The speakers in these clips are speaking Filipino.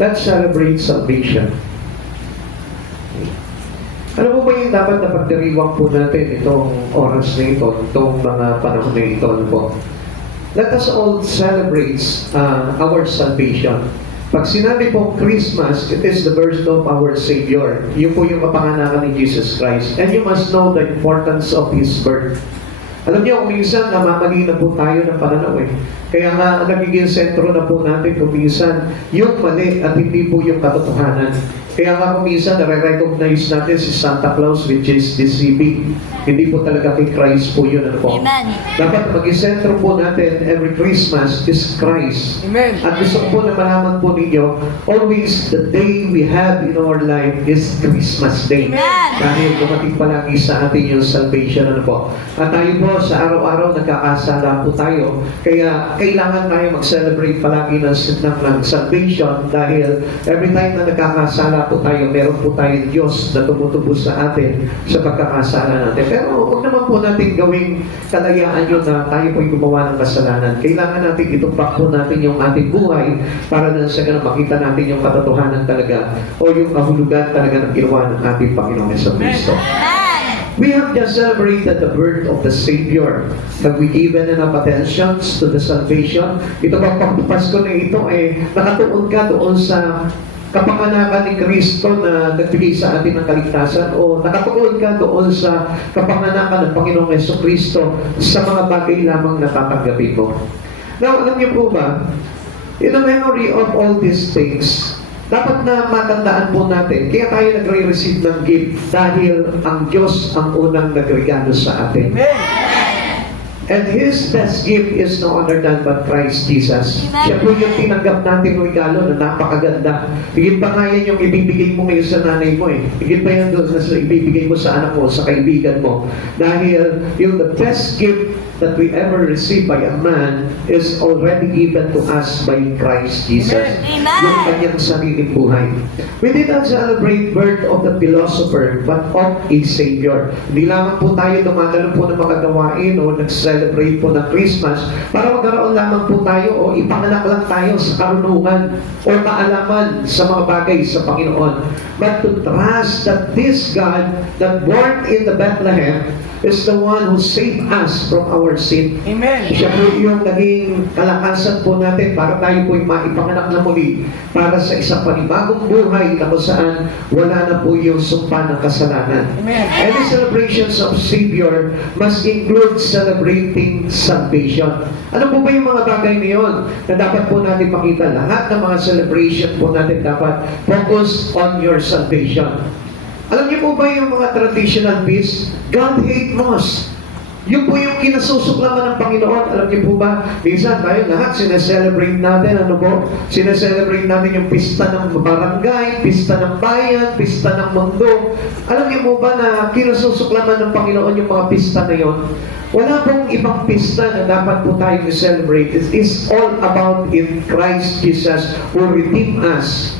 Let's celebrate salvation. Ano po ba yung dapat na pagdiriwang po natin itong oras na ito, itong mga panahon na ito? Ano po? Let us all celebrate our salvation. Pag sinabi po Christmas, it is the birth of our Savior. Yun po yung kapanganakan ni Jesus Christ. And you must know the importance of His birth. Alam niyo, minsan namamali na po tayo ng pananaw eh. Kaya nga, nagiging sentro na po natin minsan yung mali at hindi po yung katotohanan. Kaya nga minsan, nare-recognize natin si Santa Claus, which is deceiving. Hindi po talaga kay Christ po yun. Ano po? Amen. Dapat maging sentro po natin every Christmas is Christ. Amen. At gusto ko po na malaman po ninyo, always the day we have in our life is Christmas Day. Amen. Dahil dumating palagi sa atin yung salvation. Ano po? At tayo po sa araw-araw nagkakasala po tayo. Kaya kailangan tayo mag-celebrate palagi ng salvation dahil every time na nagkakasala po tayo, meron po tayong Diyos na tumutubos sa atin sa pagkakasala natin. Pero huwag naman po natin gawing kalayaan yun na tayo po'y gumawa ng kasalanan. Kailangan natin itumpak po natin yung ating buhay para na sa ganun makita natin yung katotohanan talaga o yung kahulugan talaga ng ginawa ng ating Panginoong Jesucristo. We have just celebrated the birth of the Savior. Have we given enough attention to the salvation? Ito bang pagpapasko na ito ay nakatuon ka doon sa kapanganakan ni Kristo na nagbigay sa atin ng kaligtasan o nakatuon ka doon sa kapanganakan ng Panginoong Jesucristo sa mga bagay lamang na tatanggapin mo. Now, alam niyo po ba, in the memory of all these things, dapat na matandaan po natin, kaya tayo nagre-receive ng gift dahil ang Diyos ang unang nagregalo sa atin. And His best gift is no other than but Christ Jesus. Siya po yung tinanggap natin ng regalo na napakaganda. Higit pa nga yan yung ibibigay mo ngayon sa nanay mo eh. Higit pa yan doon sa ibibigay mo sa anak mo, sa kaibigan mo. Dahil yung the best gift that we ever receive by a man is already given to us by Christ Jesus. Amen. Yung kanyang sariling buhay. We did not celebrate birth of the philosopher, but of a Savior. Hindi lamang po tayo dumadalo po ng mga gawain o nag-celebrate po ng Christmas para magkaroon lamang po tayo o ipanganak lang tayo sa karunungan o kaalaman sa mga bagay sa Panginoon. But to trust that this God that born in the Bethlehem is the one who saved us from our sin. Amen. Siya po yung naging kalakasan po natin para tayo po yung maipanganak na muli para sa isang panibagong buhay na kung saan wala na po yung sumpa ng kasalanan. Amen. Any celebrations of Savior must include celebrating salvation. Ano po ba yung mga bagay na yun na dapat po natin makita? Lahat ng mga celebration po natin dapat focus on your salvation. Alam niyo po ba yung mga traditional feast? God hate most. Yun po yung kinasusuklaman ng Panginoon. Alam niyo po ba, minsan tayo lahat sineselebrate natin, ano po? Sineselebrate natin yung pista ng barangay, pista ng bayan, pista ng mundo. Alam niyo po ba na kinasusuklaman ng Panginoon yung mga pista na yon? Wala pong ibang pista na dapat po tayo i-celebrate. It is all about in Christ Jesus who redeemed us.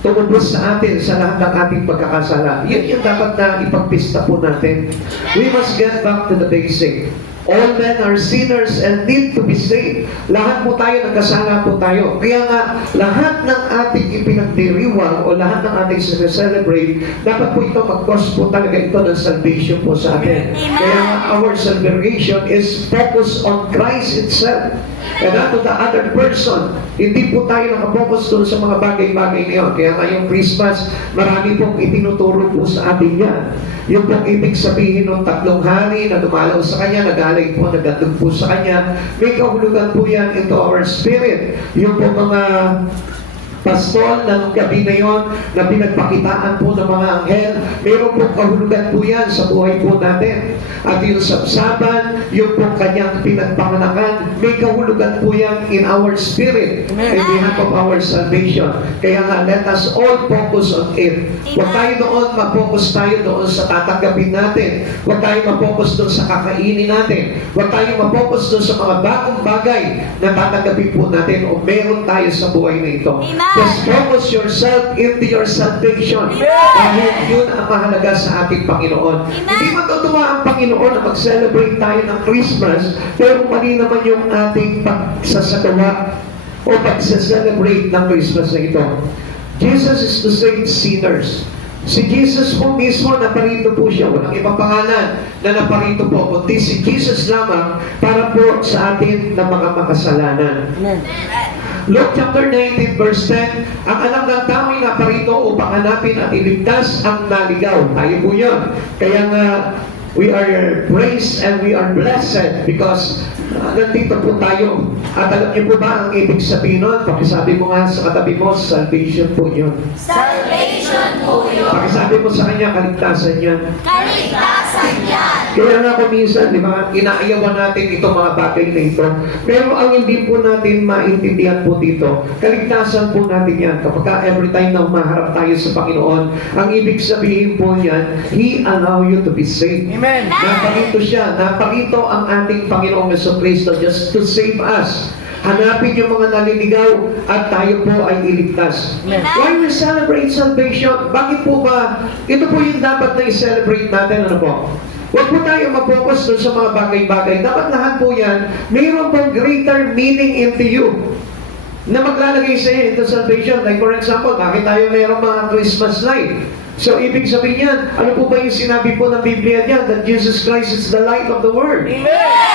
Tumubos sa atin sa lahat ng ating pagkakasala. Yun yung dapat na ipagpista po natin. We must get back to the basic. All men are sinners and need to be saved. Lahat po tayo, nagkasala po tayo. Kaya nga, lahat ng ating ipinagdiriwang o lahat ng ating celebrate, dapat po ito mag-cause po talaga ito ng salvation po sa atin. Kaya nga, our celebration is focused on Christ itself. And not to the other person. Hindi po tayo nakapokus doon sa mga bagay-bagay na yun. Kaya ngayong Christmas, marami pong itinuturo po sa atin yan. Yung pong ibig sabihin ng 3 hari na dumalaw sa Kanya, nagaling po, nagatog po sa Kanya, may kahulugan po yan into our spirit. Yung po mga pastol ng gabi na yon na pinagpakitaan po ng mga anghel, meron pong kahulugan po yan sa buhay po natin. At yung sabsaban, yung po kanyang pinagpanganakan, may kahulugan po yan in our spirit, in behalf of our salvation. Kaya nga, let us all focus on it. Huwag tayo doon, mag-focus tayo doon sa tatanggapin natin. Huwag tayo mag-focus doon sa kakainin natin. Huwag tayo mag-focus doon sa mga bagong bagay na tatanggapin po natin o meron tayo sa buhay na ito. Just focus yourself into your salvation. Dahil yun ang mahalaga sa ating Panginoon. Hindi matutuwa ang Panginoon na mag-celebrate tayo ng Christmas, pero mali naman yung ating pagsasagawa. o pagsa-celebrate ng Christmas na ito. Jesus is to save sinners. Si Jesus po mismo, naparito po siya. Walang ibang pangalan na naparito po, kundi si Jesus lamang para po sa atin na mga makasalanan. Amen. Luke chapter 19 verse 10, ang anak ng tao ay naparito upang hanapin at iligtas ang naligaw. Tayo po yun. Kaya nga, we are praised and we are blessed because nandito po tayo. At alam niyo po ba ang ibig sabihin nun? Pakisabi mo nga sa katabi mo, salvation po yun. Salvation po yun. Pakisabi mo sa kanya, kaligtasan yan. Kaligtasan yan. Kaya nga kung minsan, di ba, inaayawan natin itong mga bagay na ito. Pero ang hindi po natin maintindihan po dito, kaligtasan po natin yan. Kapag every time na umaharap tayo sa Panginoon, ang ibig sabihin po niyan, He allow you to be saved. Amen. Naparito siya, naparito ang ating Panginoong Jesucristo just to save us. Hanapin yung mga naliligaw at tayo po ay iligtas. Amen. Why we celebrate salvation? Bakit po ba? Ito po yung dapat na i-celebrate natin. Ano po? Huwag po tayo mag-focus dun sa mga bagay-bagay. Dapat lahat po yan, mayroon pong greater meaning into you na maglalagay sa iyo into salvation. Like for example, bakit tayo mayroong mga Christmas light? So, ibig sabihin yan, ano po ba yung sinabi po ng Biblia diyan? That Jesus Christ is the light of the world. Amen.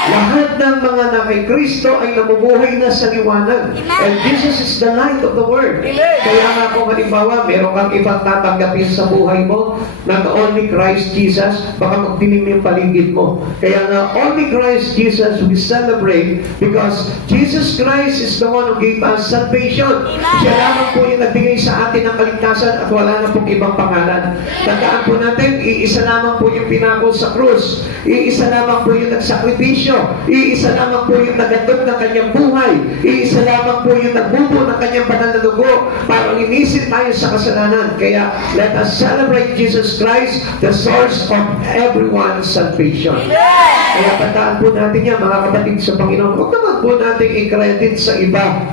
Lahat ng mga na kay Kristo ay namubuhay na sa liwanag. And Jesus is the light of the world. Amen. Kaya nga kung halimbawa, meron kang ibang tatanggapin sa buhay mo, not only Christ Jesus, baka magdilim yung paligid mo. Kaya nga, only Christ Jesus we celebrate because Jesus Christ is the one who gave us salvation. Siya lamang po yung nagbigay sa atin ng kaligtasan at wala na pong ibang pangalan. Tandaan po natin, iisa lamang po yung pinako sa krus. Iisa lamang po yung nagsakripisyo. Iisa lamang po yung nagatog ng kanyang buhay. Iisa lamang po yung nagbubo ng kanyang banal na dugo para linisin tayo sa kasalanan. Kaya, let us celebrate Jesus Christ, the source of everyone's salvation. Kaya tandaan po natin yan, mga kapatid sa Panginoon. Huwag naman po natin i-credit sa iba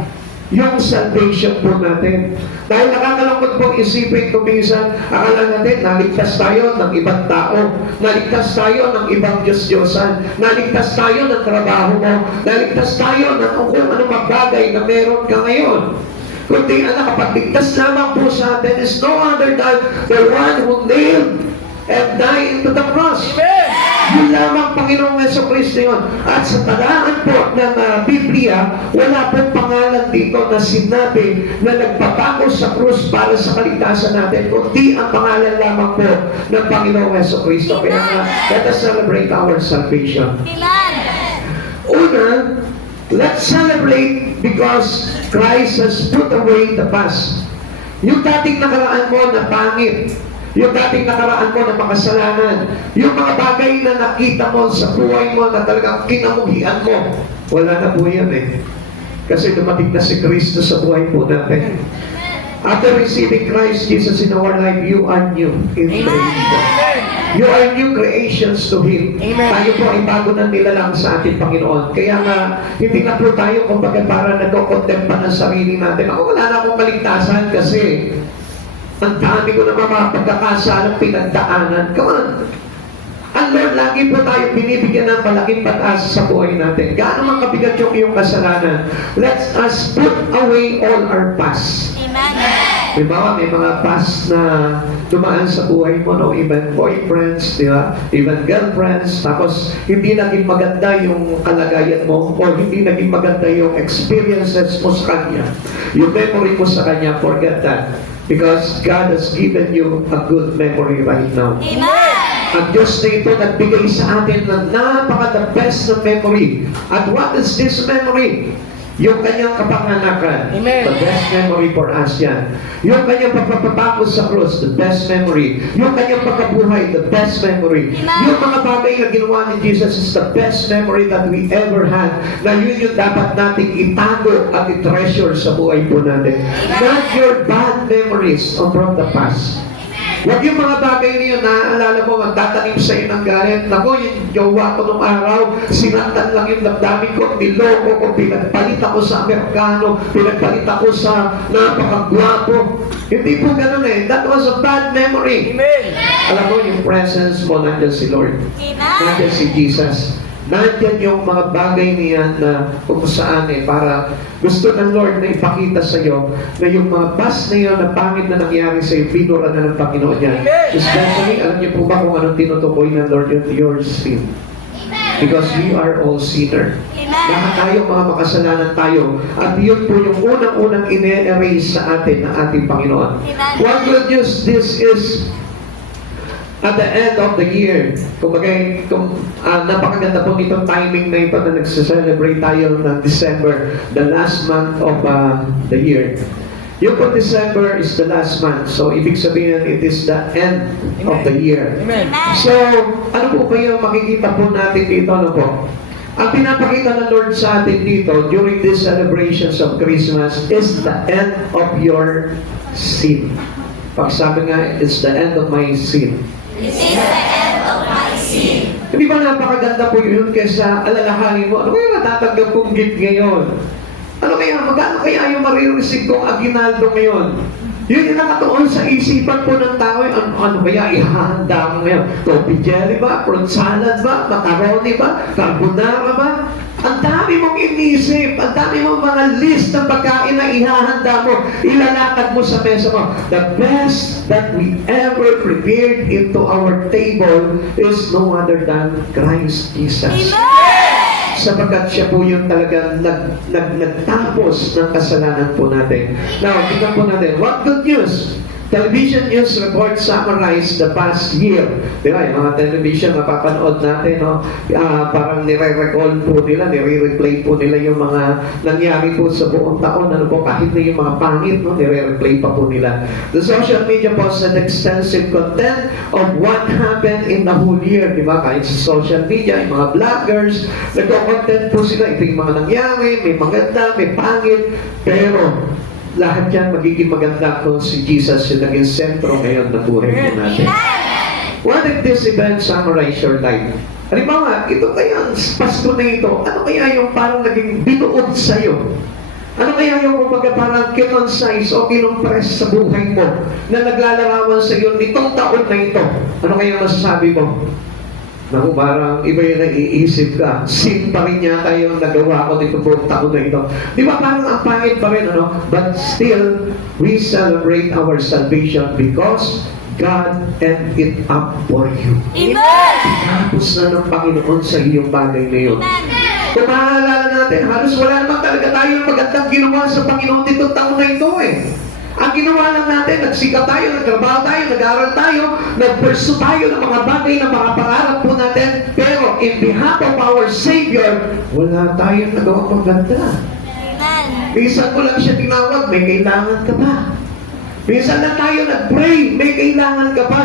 yung salvation po natin. Dahil nakakalungkot pong isipin kung minsan, akala natin, naligtas tayo ng ibang tao, naligtas tayo ng ibang Diyos-Diyosan, naligtas tayo ng trabaho mo, naligtas tayo ng kung anong bagay na meron ka ngayon. Kundi ang nakapagligtas lamang po sa atin is no other than the one who nailed and died into the cross. Yun lamang Panginoong Jesucristo yun. At sa talaan po ng Biblia, wala pong pangalan dito na sinabi na nagpapako sa krus para sa kaligtasan natin, kundi ang pangalan lamang po ng Panginoong Jesucristo. Kaya nga, let us celebrate our salvation. Una, let's celebrate because Christ has put away the past. Yung dating nakaraan mo na pangit, yung dating nakaraan mo na makasalanan, yung mga bagay na nakita mo sa buhay mo na talagang kinamuhian mo, wala na po yan eh. Kasi dumating na si Kristo sa buhay po natin. After receiving Christ Jesus in our life, you are new in creation. You are new creations to Him. Amen. Tayo po ay bago na nilalang sa ating Panginoon. Kaya nga, hindi na po tayo kumbaga para nagko-contempt ng sarili natin. Ako wala na akong kaligtasan kasi ang dami ko naman mga pagkakasalang pinagdaanan. Come on! Ang Lord, lagi po tayo binibigyan ng malaking pag-asa sa buhay natin. Gaano man kabigat yung iyong kasalanan, let us put away all our past. Diba, may mga past na dumaan sa buhay mo, no? Even boyfriends, di ba? Even girlfriends. Tapos, hindi naging maganda yung kalagayan mo o hindi naging maganda yung experiences mo sa Kanya. Yung memory mo sa Kanya, forget that. Because God has given you a good memory right now. Ang Diyos na ito nagbigay sa atin ng napaka-the best na memory. At what is this memory? Yung kanyang kapanganakan, Amen. the best memory for us yan. Yung kanyang pagpapapako sa cross, the best memory. Yung kanyang pagkabuhay, the best memory. Yung mga bagay na ginawa ni Jesus is the best memory that we ever had. Na yun yung dapat nating itago at i-treasure sa buhay po natin. Not your bad memories from the past. Huwag yung mga bagay niyo na alala mo, magtatanim sa iyo ng galit. Naku, yung jowa ko nung araw, sinaktan lang yung damdamin ko, niloko ko, pinagpalit ako sa Amerikano, pinagpalit ako sa napakagwapo. Hindi po ganun eh. That was a bad memory. Amen. Alam mo, yung presence mo, nandiyan si Lord. Nandiyan si Jesus. nandyan yung mga bagay niyan na kung saan para gusto ng Lord na ipakita sa iyo na yung mga past na yun na pangit na nangyari sa iyo, binura na ng Panginoon yan. Especially, alam niyo po ba kung anong tinutukoy ng Lord yun? Your sin. Because we are all sinner. Lahat tayo, mga makasalanan tayo. At yun po yung unang-unang ine-erase sa atin ng ating Panginoon. One good news, this is at the end of the year. Napakaganda po nitong timing na ito na nagsa-celebrate tayo ng December, the last month of the year. Yung po December is the last month. So, ibig sabihin, it is the end of the year. Amen. So, ano po kayo makikita po natin dito? Ano po? Ang pinapakita ng Lord sa atin dito during these celebrations of Christmas is the end of your sin. Pag sabi nga, it's the end of my sin. This is the end of my sin. Hindi ba napakaganda po yun kaysa alalahanin mo, ano kaya natatanggap kong gift ngayon? Ano kaya, magkano kaya yung marireceive kong aginaldo ngayon? Yun yung nakatuon sa isipan po ng tao, ano kaya ihahanda mo ngayon? Topi jelly ba? Fruit salad ba? Macaroni ba? Carbonara ba? Ang dami mong inisip, ang dami mong mga list ng pagkain na ihahanda mo, ilalakad mo sa mesa mo. The best that we ever prepared into our table is no other than Christ Jesus. Sapagkat siya po yung talagang nagtapos ng kasalanan po natin. Now, tingnan po natin, what good news? Television news report summarize the past year. Di ba, yung mga television, mapapanood natin, no? Parang nire-recall po nila, nire-replay po nila yung mga nangyari po sa buong taon. Ano po, kahit na yung mga pangit, no? Nire-replay pa po nila. The social media posted extensive content of what happened in the whole year. Di ba, kahit sa social media, yung mga vloggers, nagko-content po sila. Ito yung mga nangyari, may maganda, may pangit, pero lahat yan magiging maganda kung si Jesus yung naging sentro ngayon na buhay po natin. What if this event summarize your life? Halimbawa, ito kaya, Pasko na ito, ano kaya yung parang naging binuod sa'yo? Ano kaya yung kumbaga parang kinonsize o kinompress sa buhay mo na naglalarawan sa'yo nitong taon na ito? Ano kaya masasabi mo? Naku, parang iba yung naiisip ka. Sin pa rin yata yung nagawa ko dito buong taon na ito. Di ba parang ang pangit pa rin, ano? But still, we celebrate our salvation because God end it up for you. Amen. Tapos na ng Panginoon sa iyong bagay na yun. Kung maaalala natin, halos wala naman talaga tayong magandang ginawa sa Panginoon dito taon na ito eh. Ang ginawa lang natin, nagsikap tayo, nagtrabaho tayo, nag-aaral tayo, nag-pursue tayo ng mga bagay na mga pangarap po natin, pero in behalf of our Savior, wala tayong nagawang maganda. Amen. Minsan ko lang siya tinawag, may kailangan ka ba? Minsan lang tayo nag-pray, may kailangan ka ba?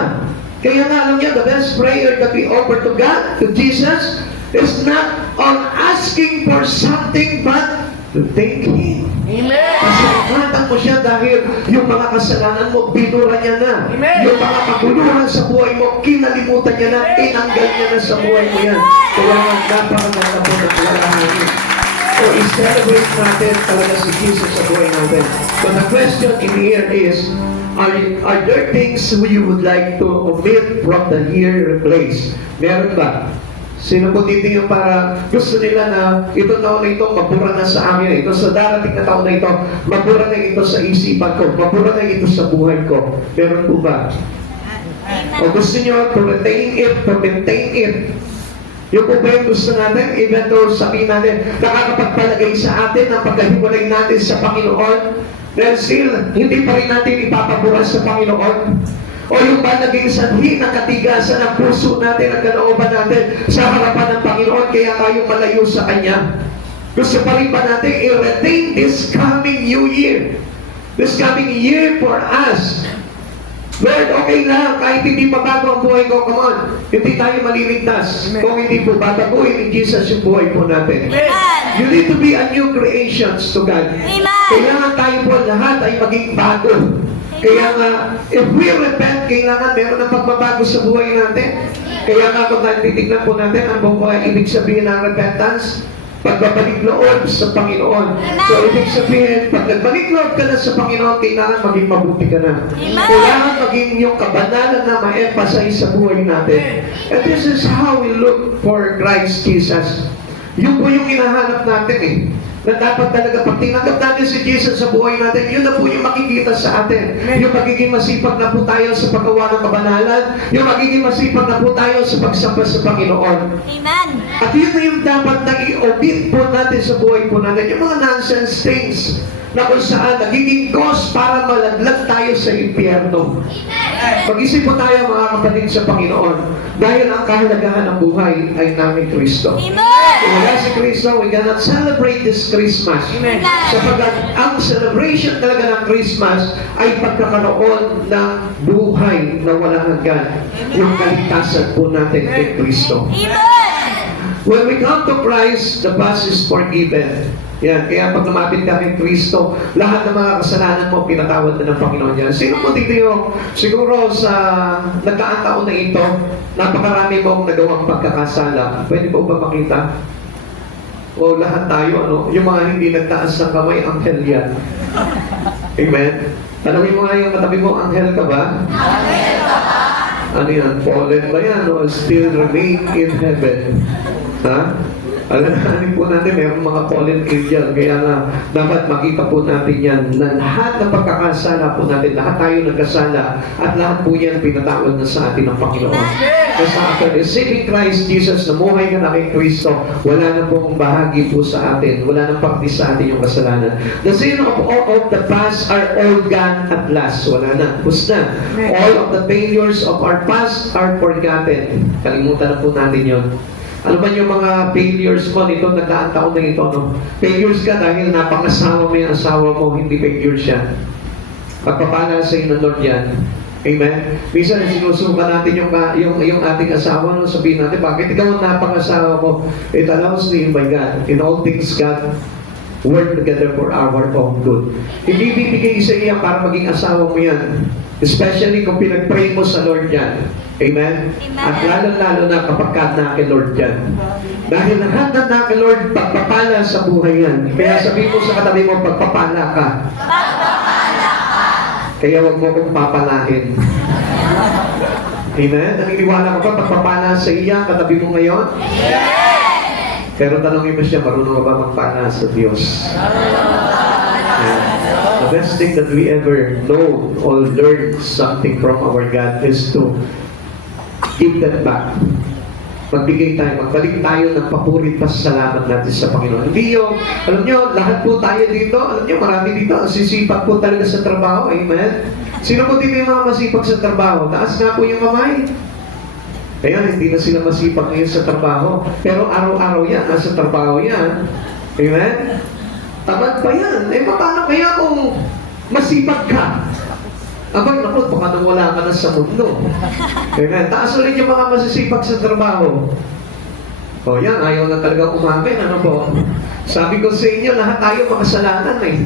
Kaya nga alam niyo, the best prayer that we offer to God, to Jesus, is not on asking for something, but to thank Him. Amen. Pasalamatan mo siya dahil yung mga kasalanan mo, binura niya na. Amen. Yung mga paguluhan sa buhay mo, kinalimutan niya na, tinanggal niya na sa buhay mo yan. Kaya nga, napakaganda po na alalahanin. So, i-celebrate natin talaga si Jesus sa buhay natin. But the question in here is, are there things you would like to omit from the year replace? Meron ba? Sino po dito yung para gusto nila na itong taon na ito, mabura na sa amin. Ito sa darating na taon na ito, mabura na ito sa isipan ko, mabura na ito sa buhay ko. Meron po ba? O gusto nyo to retain it, to maintain it? Yung po ba yung gusto natin? Even though sabihin natin, nakakapagpalagay sa atin ang pagkahiwalay natin sa Panginoon, then still, hindi pa rin natin ipapaburas sa Panginoon. O yung ba naging sanhi ng katigasan ng puso natin, ang kalooban natin sa harapan ng Panginoon, kaya tayo malayo sa Kanya. Gusto pa rin ba natin i-retain this coming new year? This coming year for us. Lord, okay lang, kahit hindi pa bago ang buhay ko, come on, hindi tayo maliligtas. Amen. Kung hindi po babaguhin ni Jesus yung buhay po natin. Amen. You need to be a new creations to God. Amen. Kailangan tayo po lahat ay maging bago. Kaya nga, if we repent, kailangan meron ng pagbabago sa buhay natin. Kaya nga kung titignan po natin, ang buong ibig sabihin ng repentance, pagbabalik loob sa Panginoon. So, ibig sabihin, pag nagbalik loob ka na sa Panginoon, kailangan maging mabuti ka na. Kailangan maging yung kabanalan na ma-emphasize sa buhay natin. And this is how we look for Christ Jesus. Yun po yung hinahanap natin eh. Na dapat talaga pag tinanggap natin si Jesus sa buhay natin, yun na po yung makikita sa atin. Yung magiging masipag na po tayo sa paggawa ng kabanalan, yung magiging masipag na po tayo sa pagsamba sa Panginoon. Amen. At yun na yung dapat na i-omit po natin sa buhay po natin. Yung mga nonsense things na kung saan nagiging cause para malaglag tayo sa impyerno. Mag-isip po tayo mga kapatid sa Panginoon dahil ang kahalagahan ng buhay ay namin Kristo. Amen. Kung wala si Kristo, we cannot celebrate this Christmas. Sapagkat ang celebration talaga ng Christmas ay pagkakaroon ng buhay na walang hanggan. Yung kaligtasan po natin kay Kristo. Amen. When we come to Christ, the past is forgiven. Yan, kaya pag lumapit ka kay Kristo, lahat ng mga kasalanan mo, pinatawad na ng Panginoon yan. Sino po dito yung, siguro sa nagdaang taon na ito, napakarami mong nagawang pagkakasala. Pwede po ba makita? O lahat tayo, ano? Yung mga hindi nagtaas ng kamay, anghel yan. Amen? Tanungin mo nga yung katabi mo, anghel ka ba? Amen. Ano yan? Fallen ba yan? O still remain in heaven? Ha? Alalahanin po natin, mayroong mga fallen angel. Kaya nga, dapat makita po natin yan na lahat ng pagkakasala po natin, lahat tayo nagkasala, at lahat po yan pinatawad na sa atin ng Panginoon. Kasi after receiving Christ Jesus, namuhay ka na kay Kristo, wala na pong bahagi po sa atin, wala nang pakti sa atin yung kasalanan. The sin of all of the past are all gone at last. Wala na. Bus na. All of the failures of our past are forgotten. Kalimutan na po natin yun. Ano ba yung mga failures mo nito, nagdaang taon na ito, no? Failures ka dahil napangasawa mo yung asawa mo, hindi failures siya. Pagpapala sa iyo ng Lord yan. Amen? Minsan, sinusuka natin yung ating asawa, no? Sabihin natin, bakit ikaw ang napangasawa mo? It allows me, my God, in all things, God, work together for our own good. Hindi bibigay sa iya para maging asawa mo yan. Especially kung pinag-pray mo sa Lord yan. Amen? At lalo-lalo na kapag ka na kay Lord yan. Dahil lahat na kay Lord, pagpapala sa buhay yan. Kaya sabihin mo sa katabi mo, pagpapala ka. Pagpapala ka. Kaya huwag mo kong papalahin. Amen? Naniniwala ka ba pagpapala sa iya, katabi mo ngayon? Yes. Pero tanongin mo siya, marunong ka ba magpala sa Diyos? The best thing that we ever know or learn something from our God is to give that back. Magbigay tayo, magbalik tayo ng papuri at pasasalamat natin sa Panginoon. Hindi yung, alam nyo, lahat po tayo dito, alam nyo, marami dito, sisipag po talaga sa trabaho, amen? Sino po dito yung mga masipag sa trabaho? Taas nga po yung kamay. Kaya hindi na sila masipag ngayon sa trabaho. Pero araw-araw yan, nasa trabaho yan. Amen? Tamad pa yan. Eh, paano kaya kung masipag ka? Abay, naku, baka nang wala ka na sa mundo. Amen? Taas ulit yung mga masisipag sa trabaho. O yan, ayaw na talaga umamin. Ano po? Sabi ko sa inyo, lahat tayo makasalanan eh.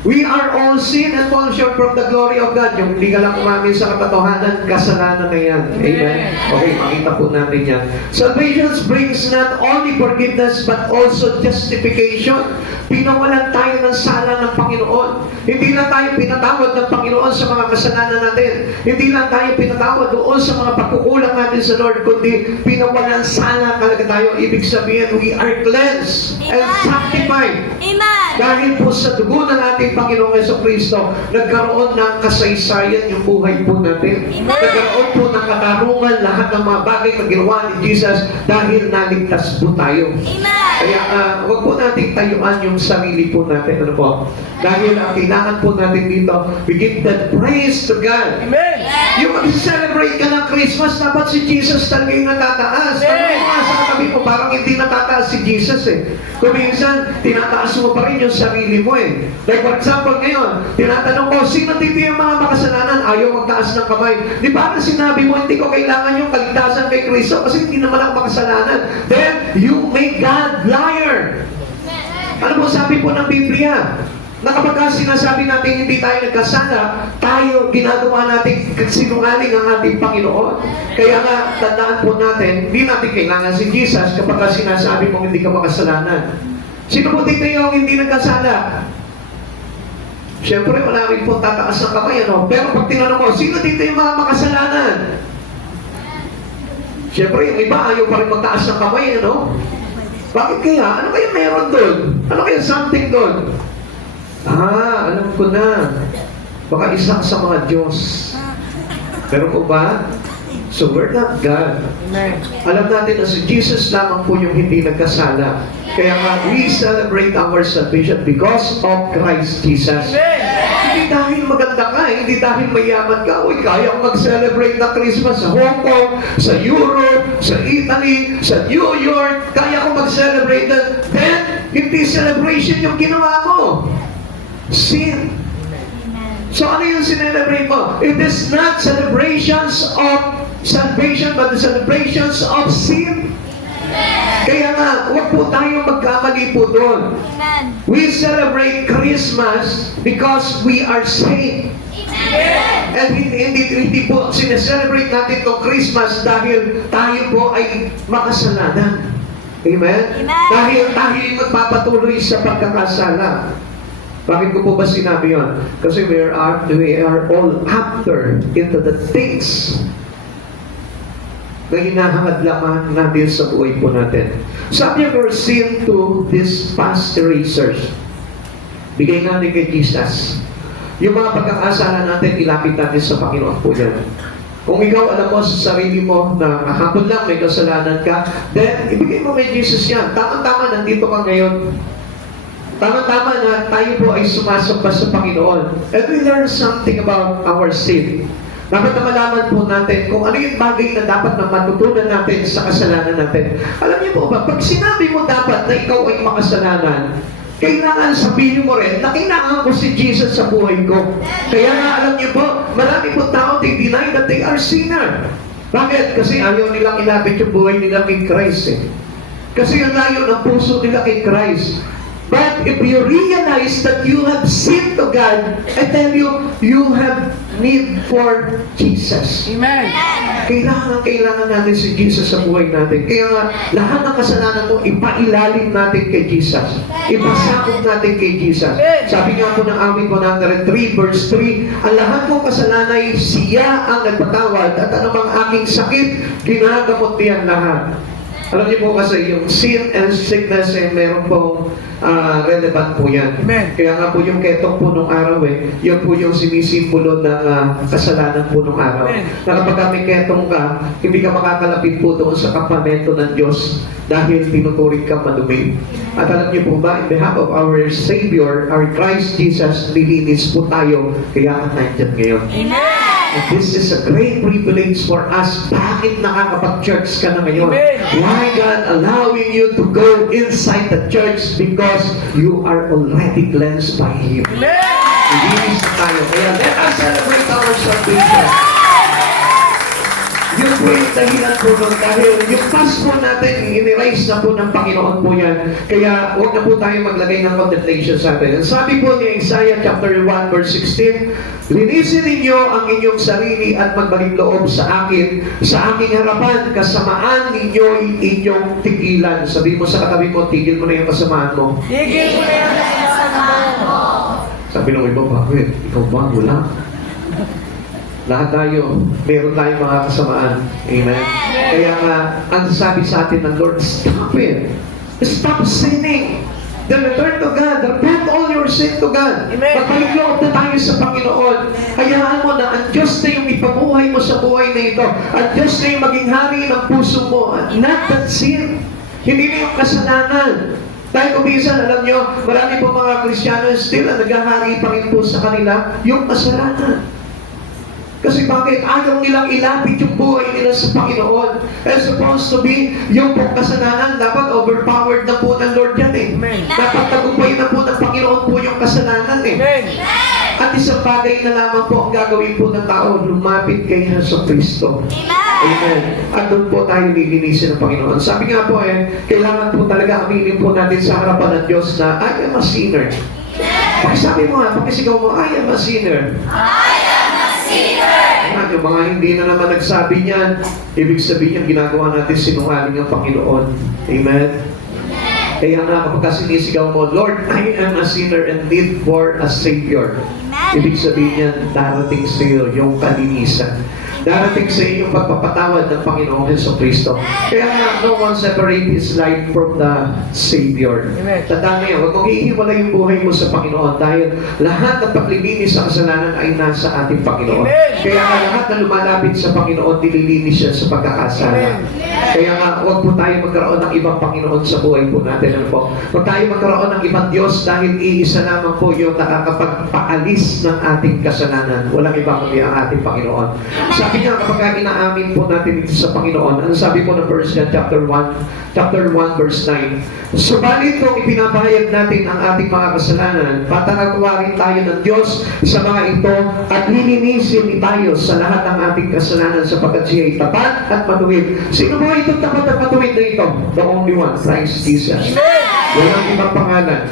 We are all sin and fall short from the glory of God. Yung hindi ka lang umamin sa katotohanan, kasalanan na yan. Amen? Okay, makita po natin yan. Salvation brings not only forgiveness but also justification. Pinawalan tayo ng sala ng Panginoon. Hindi lang tayo pinatawad ng Panginoon sa mga kasalanan natin. Hindi lang tayo pinatawad doon sa mga pagkukulang natin sa Lord, kundi pinawalan sala talaga tayo. Ibig sabihin, we are cleansed and sanctified. Amen. Dahil po sa dugo ng ating Panginoong Jesucristo, nagkaroon ng kasaysayan yung buhay po natin. Amen. Nagkaroon po ng katarungan lahat ng mga bagay na ginawa ni Jesus dahil naligtas po tayo. Amen. Kaya wag po nating tayuan yung sarili po natin. Ano po? Dahil ang kailangan po natin dito, we give that praise to God. Amen. Yung mag-celebrate ka ng Christmas, dapat si Jesus talaga yung natataas. Ano yung mga sa katabi mo, parang hindi natataas si Jesus eh. Kung minsan, tinataas mo pa rin yung sarili mo eh. Like for example ngayon, tinatanong ko, sino dito yung mga makasalanan? Ayaw magtaas ng kamay. Di ba na sinabi mo, hindi ko kailangan yung kaligtasan kay Kristo kasi hindi naman ako makasalanan. Then, you make God liar. Ano po sabi po ng Biblia? Na kapag sinasabi natin hindi tayo nagkasala, tayo ginagawa natin sinungaling ang ating Panginoon. Kaya nga, tandaan po natin, hindi natin kailangan si Jesus kapag sinasabi mong hindi ka makasalanan. Sino po dito yung hindi nagkasala? Siyempre, wala rin po tataas ng kamay, ano? Pero pag tinanong mo, sino dito yung mga makasalanan? Siyempre, yung iba ayaw pa rin magtaas ng kamay, ano? Bakit kaya? Ano kaya meron doon? Ano kaya something doon? Alam ko na. Baka isa sa mga Diyos. Pero po ba? So we're not God. Alam natin na si Jesus lamang po yung hindi nagkasala. Kaya nga, we celebrate our salvation because of Christ Jesus. Hindi dahil maganda ka, hindi dahil mayaman ka. Uy, kaya ko mag-celebrate na Christmas sa Hong Kong, sa Europe, sa Italy, sa New York. Kaya ko mag-celebrate na. Then, hindi celebration yung ginawa mo. Sin. So ano yung sinelebrate mo? It is not celebrations of salvation, but the celebrations of sin. Kaya nga, huwag po tayong magkamali po doon. We celebrate Christmas because we are saved. And hindi po sineselebrate natin itong Christmas dahil tayo po ay makasalanan. Amen? Dahil tayo magpapatuloy sa pagkakasala. Bakit ko po ba sinabi yun? Kasi we are all after into the things na hinahangad lamang natin sa buhay po natin. Sabi niya, we're seen to this past erasers. Bigay natin kay Jesus. Yung mga pagkakasala natin, ilapit natin sa Panginoon po yan. Kung ikaw alam mo sa sarili mo na hapon lang may kasalanan ka, then ibigay mo kay Jesus yan. Tama-tama, nandito ka ngayon. Tama-tama na tayo po ay sumasamba sa Panginoon. And we learn something about our sin. Dapat na malaman po natin kung ano yung bagay na dapat na matutunan natin sa kasalanan natin. Alam niyo po ba, pag sinabi mo dapat na ikaw ay makasalanan, kailangan sabihin mo rin na kailangan ko si Jesus sa buhay ko. Kaya nga alam niyo po, marami po tao they deny that they are sinner. Bakit? Kasi ayaw nilang ilapit yung buhay nila kay Christ. Kasi ang layo ng puso nila kay Christ. But if you realize that you have sinned to God, I tell you, you have need for Jesus. Amen. Kailangan natin si Jesus sa buhay natin. Kaya nga, lahat ng kasalanan mo, ipailalim natin kay Jesus. Ipasakop natin kay Jesus. Sabi nga po ng awit 103 verse 3, ang lahat mong kasalanan ay siya ang nagpatawad at anumang aking sakit, ginagamot niyan lahat. Alam niyo po kasi yung sin and sickness ay meron pong relevant po yan. Amen. Kaya nga po yung ketong po nung araw yun po yung sinisimbolo ng kasalanan po nung araw. Amen. Na kapag may ketong ka, hindi ka makakalapit po doon sa kampamento ng Diyos dahil tinuturing ka madumi. At alam niyo po ba, in behalf of our Savior, our Christ Jesus, nilinis po tayo, kaya ka nandyan ngayon. And this is a great privilege for us. Bakit nakakapag-church ka na ngayon? Amen. Why God allowing you to go inside the church? Because you are already cleansed by Him. Linis na tayo. Kaya let us celebrate our salvation. Yung po yung dahilan po nun dahil yung past po natin, in-erase na po ng Panginoon po yan. Kaya huwag na po tayo maglagay ng contemplation sa atin. And sabi po ni Isaiah chapter 1 verse 16, linisin ninyo ang inyong sarili at magbalik loob sa akin, sa aking harapan, kasamaan ninyo inyong tigilan. Sabi mo sa katabi mo, tigil mo na yung kasamaan mo. Tigil mo na yan sa kasalanan mo. Sabi ng iba, bakit? Ikaw ba? Wala. Lahat tayo, meron tayong mga kasamaan. Amen? Kaya nga, ang sabi sa atin ng Lord, stop it. Stop sinning. Then return to God. Repent all your sin to God. Amen. Magbalik loob na tayo sa Panginoon. Hayaan mo na ang Diyos na yung ipabuhay mo sa buhay na ito. Ang Diyos na yung maging hari ng puso mo. Not that sin. Hindi na yung kasalanan. Dahil kung minsan, alam nyo, marami po mga Kristiyano still na naghahari pa rin po sa kanila yung kasalanan. Kasi bakit? Ayaw nilang ilapit yung buhay nila sa Panginoon. As supposed to be, yung pong kasalanan, dapat overpowered na po ng Lord yan Amen. Dapat tagumpay na po ng Panginoon po yung kasalanan Amen. At isang bagay na lamang po ang gagawin po ng tao, lumapit kay Hesus Kristo. Amen. At doon po tayo lilinisin ng Panginoon. Sabi nga po kailangan po talaga aminin po natin sa harapan ng Diyos na I am a sinner. Pakisabi mo nga, pakisigaw mo, I am a sinner. I am a sinner. Ayan, yung mga hindi na naman nagsabi niyan, ibig sabihin yung ginagawa natin sinungaling ang Panginoon. Amen? Kaya nga kapag sinisigaw mo, Lord, I am a sinner and need for a Savior. Ibig sabihin niyan, darating sa iyo yung kalinisan. Darating sa iyo yung pagpapatawad ng Panginoong Jesucristo. Kaya nga, no one separate his life from the Savior. Tandaan niyo, huwag mong iiwala yung buhay mo sa Panginoon dahil lahat ng paglilinis sa kasalanan ay nasa ating Panginoon. Kaya nga lahat na lumalapit sa Panginoon, nililinis siya sa pagkakasala. Kaya nga, huwag po tayo magkaroon ng ibang Panginoon sa buhay po natin. Ano po? Huwag tayo magkaroon ng ibang Diyos dahil iisa lamang po yung nakakapagpaalis ng ating kasalanan. Walang ibang kundi ang ating Panginoon. Sabi niya, kapag inaamin po natin ito sa Panginoon, ano sabi po ng verse niya, chapter 1, verse 9, subalit kung ipinapahayag natin ang ating mga kasalanan, patanatuwarin tayo ng Diyos sa mga ito at lilinisin tayo sa lahat ng ating kasalanan sapagkat siya ay tapat at matuwid. Sino ba itong tapat at matuwid na ito? The only one, Christ Jesus. Walang ibang pangalan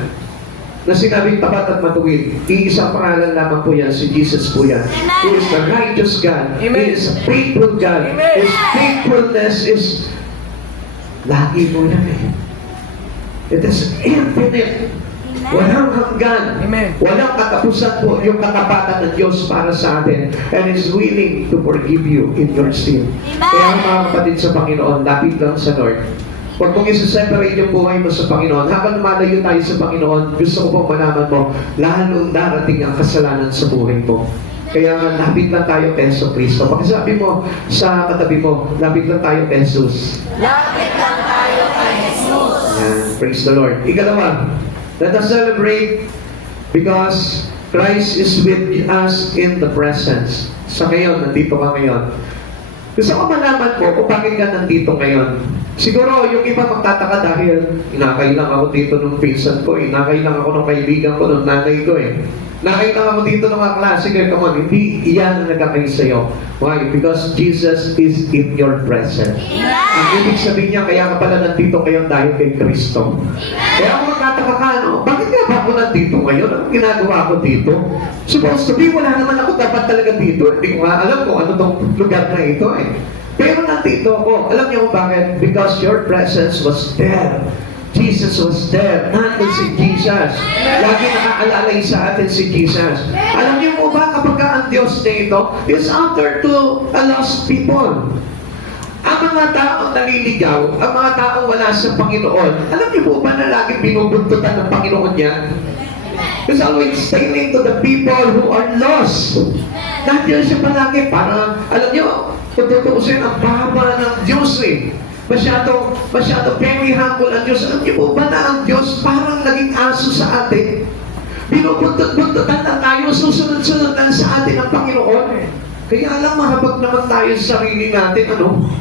na sinabing tapat at matuwid. Iisang pangalan lamang po yan, si Jesus po yan. He is the righteous God. He is a faithful God. His faithfulness is lagi po yan eh. It is infinite. Walang hanggan. Walang katapusan po yung katapatan ng Diyos para sa atin. And is willing to forgive you in your sin. Kaya mga kapatid sa Panginoon, lapit lang sa Lord. Huwag mong isa-separate yung buhay mo sa Panginoon. Habang lumalayo tayo sa Panginoon, gusto ko pong malaman mo, lalong darating ang kasalanan sa buhay mo. Kaya nga, lapit lang tayo kay Yesu Cristo. Pakisabi mo sa katabi mo, lapit lang tayo kay Jesus. Lapit lang tayo kay Jesus. Ayan, praise the Lord. Ikalawa, let us celebrate because Christ is with us in the presence. Sa ngayon, nandito ka ngayon. Gusto ko malaman mo kung bakit ka nandito ngayon. Siguro, yung iba magtataka dahil inakailang ako dito nung pinsan ko, inakailang ako ng kaibigan ko, ng nanay ko eh. Nakailang ako dito ng mga klase ko, come on, hindi iyan ang nagkakain sa'yo. Why? Because Jesus is in your presence. Ang ibig sabihin niya, kaya ka pala nandito kayo dahil kay Kristo. Kaya ako magtataka ka, no? Bakit nga ba ako nandito ngayon? Anong ginagawa ko dito? Supposed to be, wala naman ako dapat talaga dito. Hindi ko nga alam kung ano tong lugar na ito eh. Pero nandito ako. Alam niyo kung bakit? Because your presence was there. Jesus was there. Nandun si Jesus. Lagi nakaalalay sa atin si Jesus. Alam niyo mo ba kapag ang Diyos dito is after to a lost people. Ang mga taong naliligaw, ang mga taong wala sa Panginoon, alam niyo po ba na laging binubuntutan ng Panginoon yan? He's always saying to the people who are lost. Nandiyan siya palagi. Parang, alam niyo, kung tutuusin, ang baba ng Diyos eh. Masyado very humble ang Diyos. Alam niyo po ba na ang Diyos parang naging aso sa atin? Binubuntot-buntotan na tayo, susunod-sunod lang sa atin ang Panginoon. Kaya alam, mahabag naman tayo sa sarili natin, ano?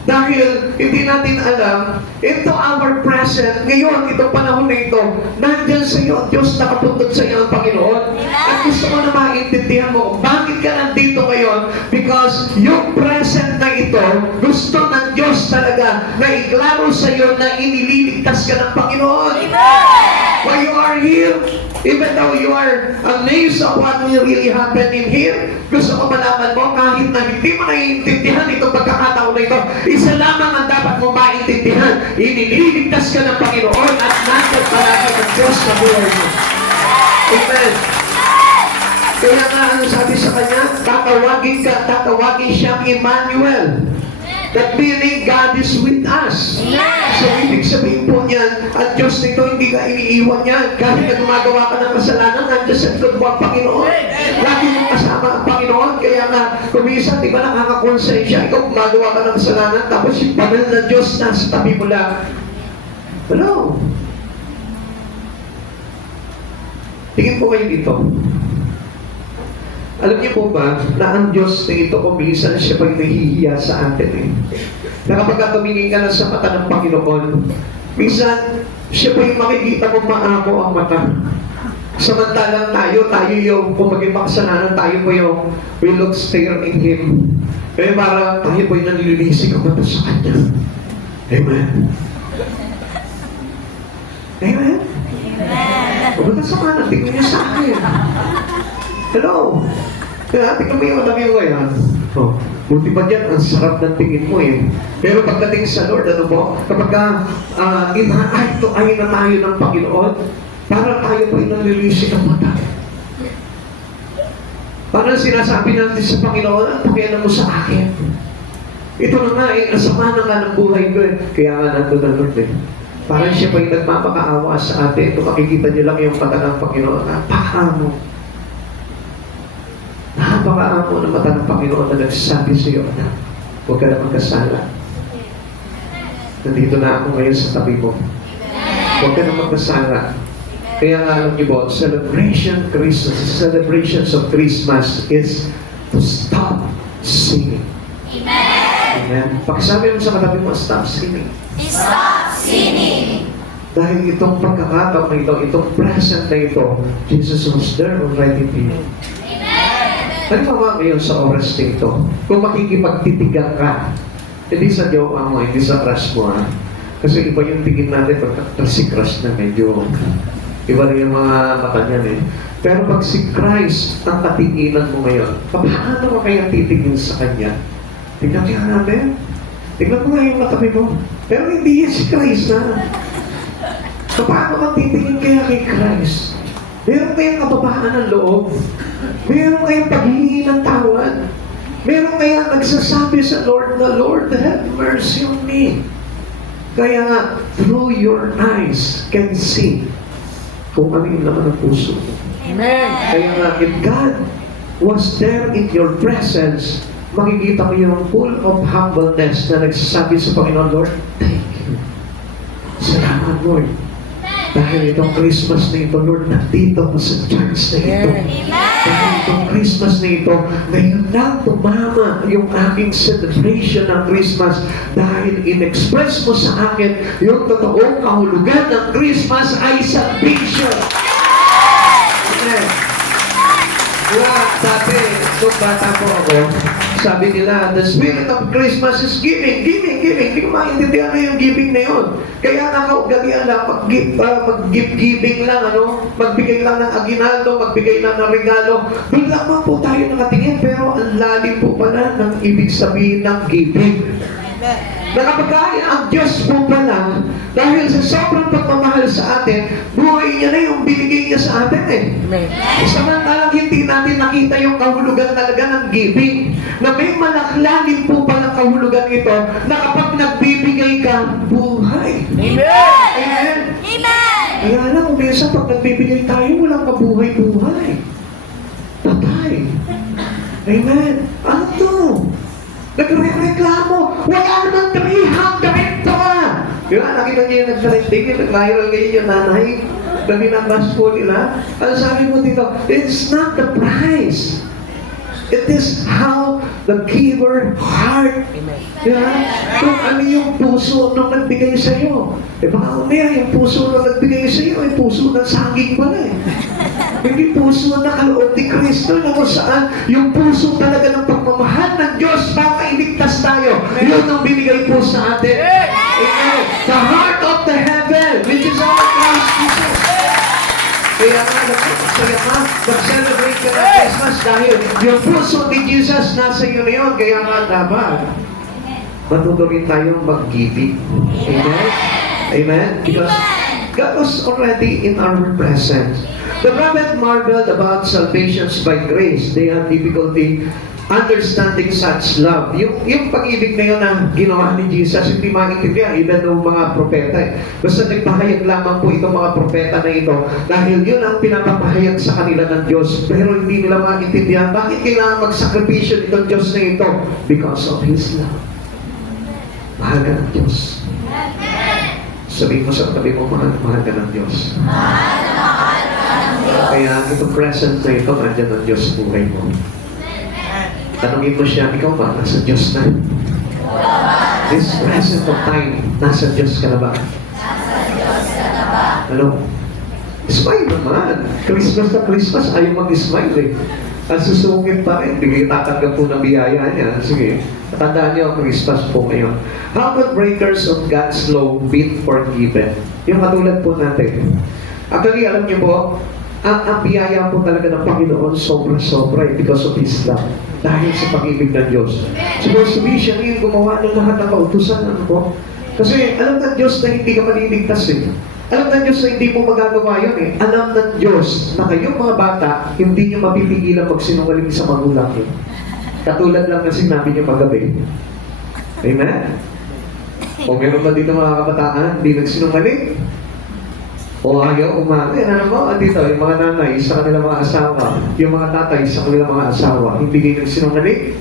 Dahil hindi natin alam, into our present, ngayon, itong panahon na ito, nandyan sa iyo, Diyos nakapuntot sa iyo ang Panginoon. At gusto ko na maintindihan mo, bakit ka nandito ngayon? Because yung present na ito, gusto ng Diyos talaga na iklaro sa iyo na inililigtas ka ng Panginoon. While you are here, even though you are amazed of what will really happen in here, gusto ko malaman mo, kahit na hindi mo naiintindihan itong pagkakataon na ito, isa lamang ang dapat mo maintindihan. Inililigtas ka ng Panginoon at nandyan palagi ng Diyos sa buhay mo. Amen. Kaya nga, ano sabi sa kanya? Tatawagin siyang Emmanuel. That meaning God is with us. So, ibig sabihin po niyan, at Diyos nito, hindi ka iniiwan niyan. Kahit na gumagawa ka ng kasalanan, nandiyan sa likod mo ang Panginoon. Lagi mong kasama ang Panginoon. Kaya nga, kuminsan, di ba nakakakonsensya? Ikaw, gumagawa ka ng kasalanan, tapos yung banal na Diyos nasa tabi mo lang. Hello? Tingin po kayo dito. Alam niyo po ba na ang Diyos na ito kung minsan siya pa'y nahihiya sa atin eh. Na kapag tumingin ka na sa mata ng Panginoon, minsan siya pa'y makikita mong maamo ang mata. Samantalang tayo yung, kung maging makasalanan, tayo po yung we look stare in Him. Kaya parang tayo po'y nanililisik ang mata sa Kanya. Amen. Amen. O ba't sa kanan? Tingnan niyo sa akin. Hello? Kaya tingnan mo yung madami ko yan. Oh, buti pa dyan, ang sarap ng tingin mo eh. Pero pagdating sa Lord, ano po? Kapag inaay na tayo ng Panginoon, parang tayo pa yung nalilisik ang mata. Parang sinasabi natin sa Panginoon, ang pakialam mo sa akin. Ito na nga eh, ang sama na nga ng buhay ko eh. Kaya nga nandun na Lord eh. Parang siya pa yung nagmapakaawa sa atin. Kung makikita niyo lang yung mata ng Panginoon, napakaamo. Napakaamo ng mata ng Panginoon na nagsasabi sa iyo, anak, huwag ka na magkasala. Nandito na ako ngayon sa tabi mo. Huwag ka na magkasala. Kaya nga alam niyo po, celebrations of Christmas is to stop sinning. Amen. Pakisabi mo sa katabi mo, stop sinning. Stop sinning. Dahil itong pagkakataon na ito, itong present na ito, Jesus was there already for you. Ano ba ngayon sa oras na ito? Kung makikipagtitigan ka, hindi sa jowa mo, hindi sa crush mo ha. Kasi iba yung tingin natin pagka si crush na medyo iba rin yung mga mata niyan eh. Pero pag si Christ ang katinginan mo ngayon, paano mo kaya titingin sa Kanya? Tignan kaya natin. Tignan mo nga yung matabi mo. Pero hindi yan si Christ na. Paano ka titingin kaya kay Christ? Meron kayang kababaan ng loob. Meron kayang paghingi ng tawad. Meron kayang nagsasabi sa Lord na, Lord, have mercy on me. Kaya nga, through your eyes can see kung ano yung naman ang puso mo. Amen. Kaya nga, if God was there in your presence, makikita mo yung full of humbleness na nagsasabi sa Panginoon, Lord, thank you. Salamat, Lord. Dahil itong Christmas na ito, Lord, nandito ko sa church na ito. Dahil itong Christmas na ito, ngayon lang tumama yung aking celebration ng Christmas dahil in-express mo sa akin yung totoong kahulugan ng Christmas ay salvation. Amen. Kaya dati, nung bata po ako, sabi nila, the spirit of Christmas is giving, giving, giving. Hindi ko maintindihan na yung giving na yun. Kaya nakaugalian lang, mag-give-giving lang, magbigay lang ng aginaldo, magbigay lang ng regalo. Doon lamang po tayo nakatingin, pero ang lalim po pala ng ibig sabihin ng giving. Nakapagkaya ang Diyos po pala, dahil sa sobrang pagmamahal sa atin, buhay niya na yung binigay niya sa atin eh. Samantalang hindi natin nakita yung kahulugan talaga ng giving, na may malaklalim po palang kahulugan ito, na kapag nagbibigay ka, buhay. Amen. Kaya lang, kung minsan pag nagbibigay tayo, walang kabuhay-buhay. Patay. Amen. Ano to? Nagre-reklamo, wala namang 300 to ah! Diba, nakita niyo yung nag-trending, nag-viral ngayon yung nanay, na binabas po nila. Ano sabi mo dito? It's not the price. It is how the giver heart. Diba? Kung ano yung puso nung nagbigay sa'yo. Eh baka umaya, yung puso nung nagbigay sa'yo, ay puso ng saging pala eh. Hindi puso na kaloob ni Kristo na kung saan yung puso talaga ng pagmamahal ng Diyos para iligtas tayo. Yun ang binigay po sa atin. Amen. The heart of the heaven, which is our Christ Jesus. Kaya nga, nagsaya ka, mag-celebrate ka ng Christmas dahil yung puso ni Jesus nasa iyo na yun. Kaya nga, dapat matuto rin tayong mag-giving. Amen? Amen? Because God was already in our presence. The prophet marveled about salvations by grace. They had difficulty understanding such love. Yung pag-ibig na yun na ginawa ni Jesus, hindi maintindihan, even ng mga propeta. Basta nagpahayag lamang po itong mga propeta na ito dahil yun ang pinapapahayag sa kanila ng Diyos. Pero hindi nila maintindihan, bakit kailangan magsakripisyo itong Diyos na ito? Because of His love. Mahal ka ng Diyos. Sabihin mo sa tabi mo, mahal ka ng Diyos. Kaya itong present na ito, nandiyan ang Diyos sa buhay mo. Tanungin mo siya, ikaw ba? Nasa Diyos na? This present of time, nasa Diyos ka na ba? Hello? Smile naman. Christmas na Christmas, ayaw mag-smile eh. Ang susungit pa rin, hindi tatanggap po ng biyaya niya. Sige, tandaan niyo ang Christmas po ngayon. How could breakers of God's law be forgiven? Yung katulad po natin. Actually, alam niyo po, ang biyaya po talaga ng Panginoon sobra-sobra because of His love. Dahil sa pag-ibig ng Diyos. Supposed to be, siya rin gumawa ng lahat ng kautusan. Ano po? Kasi alam ng Diyos na hindi ka maliligtas eh. Alam ng Diyos na hindi mo magagawa yun eh. Alam ng Diyos na kayong mga bata, hindi niyo mapipigilan magsinungaling sa magulang niyo. Katulad lang na sinabi niyo paggabi. Amen? O meron ba dito mga kabataan, hindi nagsinungaling? O ayaw umamin, ano mo, dito, yung mga nanay sa kanilang mga asawa, yung mga tatay sa kanilang mga asawa, hindi kayo nagsinungaling?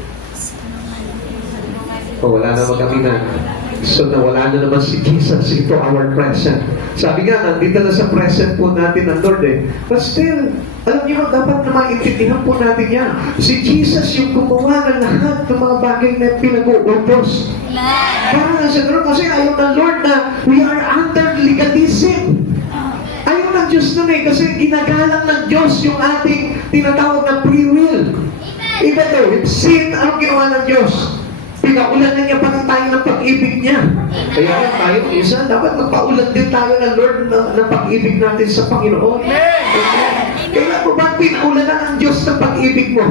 O wala na magkaminan. So nawala na naman si Jesus into our present. Sabi nga, nandito na sa present po natin ang Lord eh. But still, alam niyo, dapat na maintindihan po natin yan. Si Jesus yung gumawa ng lahat ng mga bagay na pinag-uutos. Para na sa Lord, kasi ayaw ng Lord na we are under legalism. Ayaw ng Diyos nun eh, kasi ginagalang ng Diyos yung ating tinatawag na free will. Even though with sin, anong ginawa ng Diyos? Pinaulan na niya pa tayo ng pag-ibig niya. Kaya tayo, isa, dapat magpaulan din tayo ng Lord ng pag-ibig natin sa Panginoon. Amen. Kaya mo ba pinaulan na ng Diyos ng pag-ibig mo?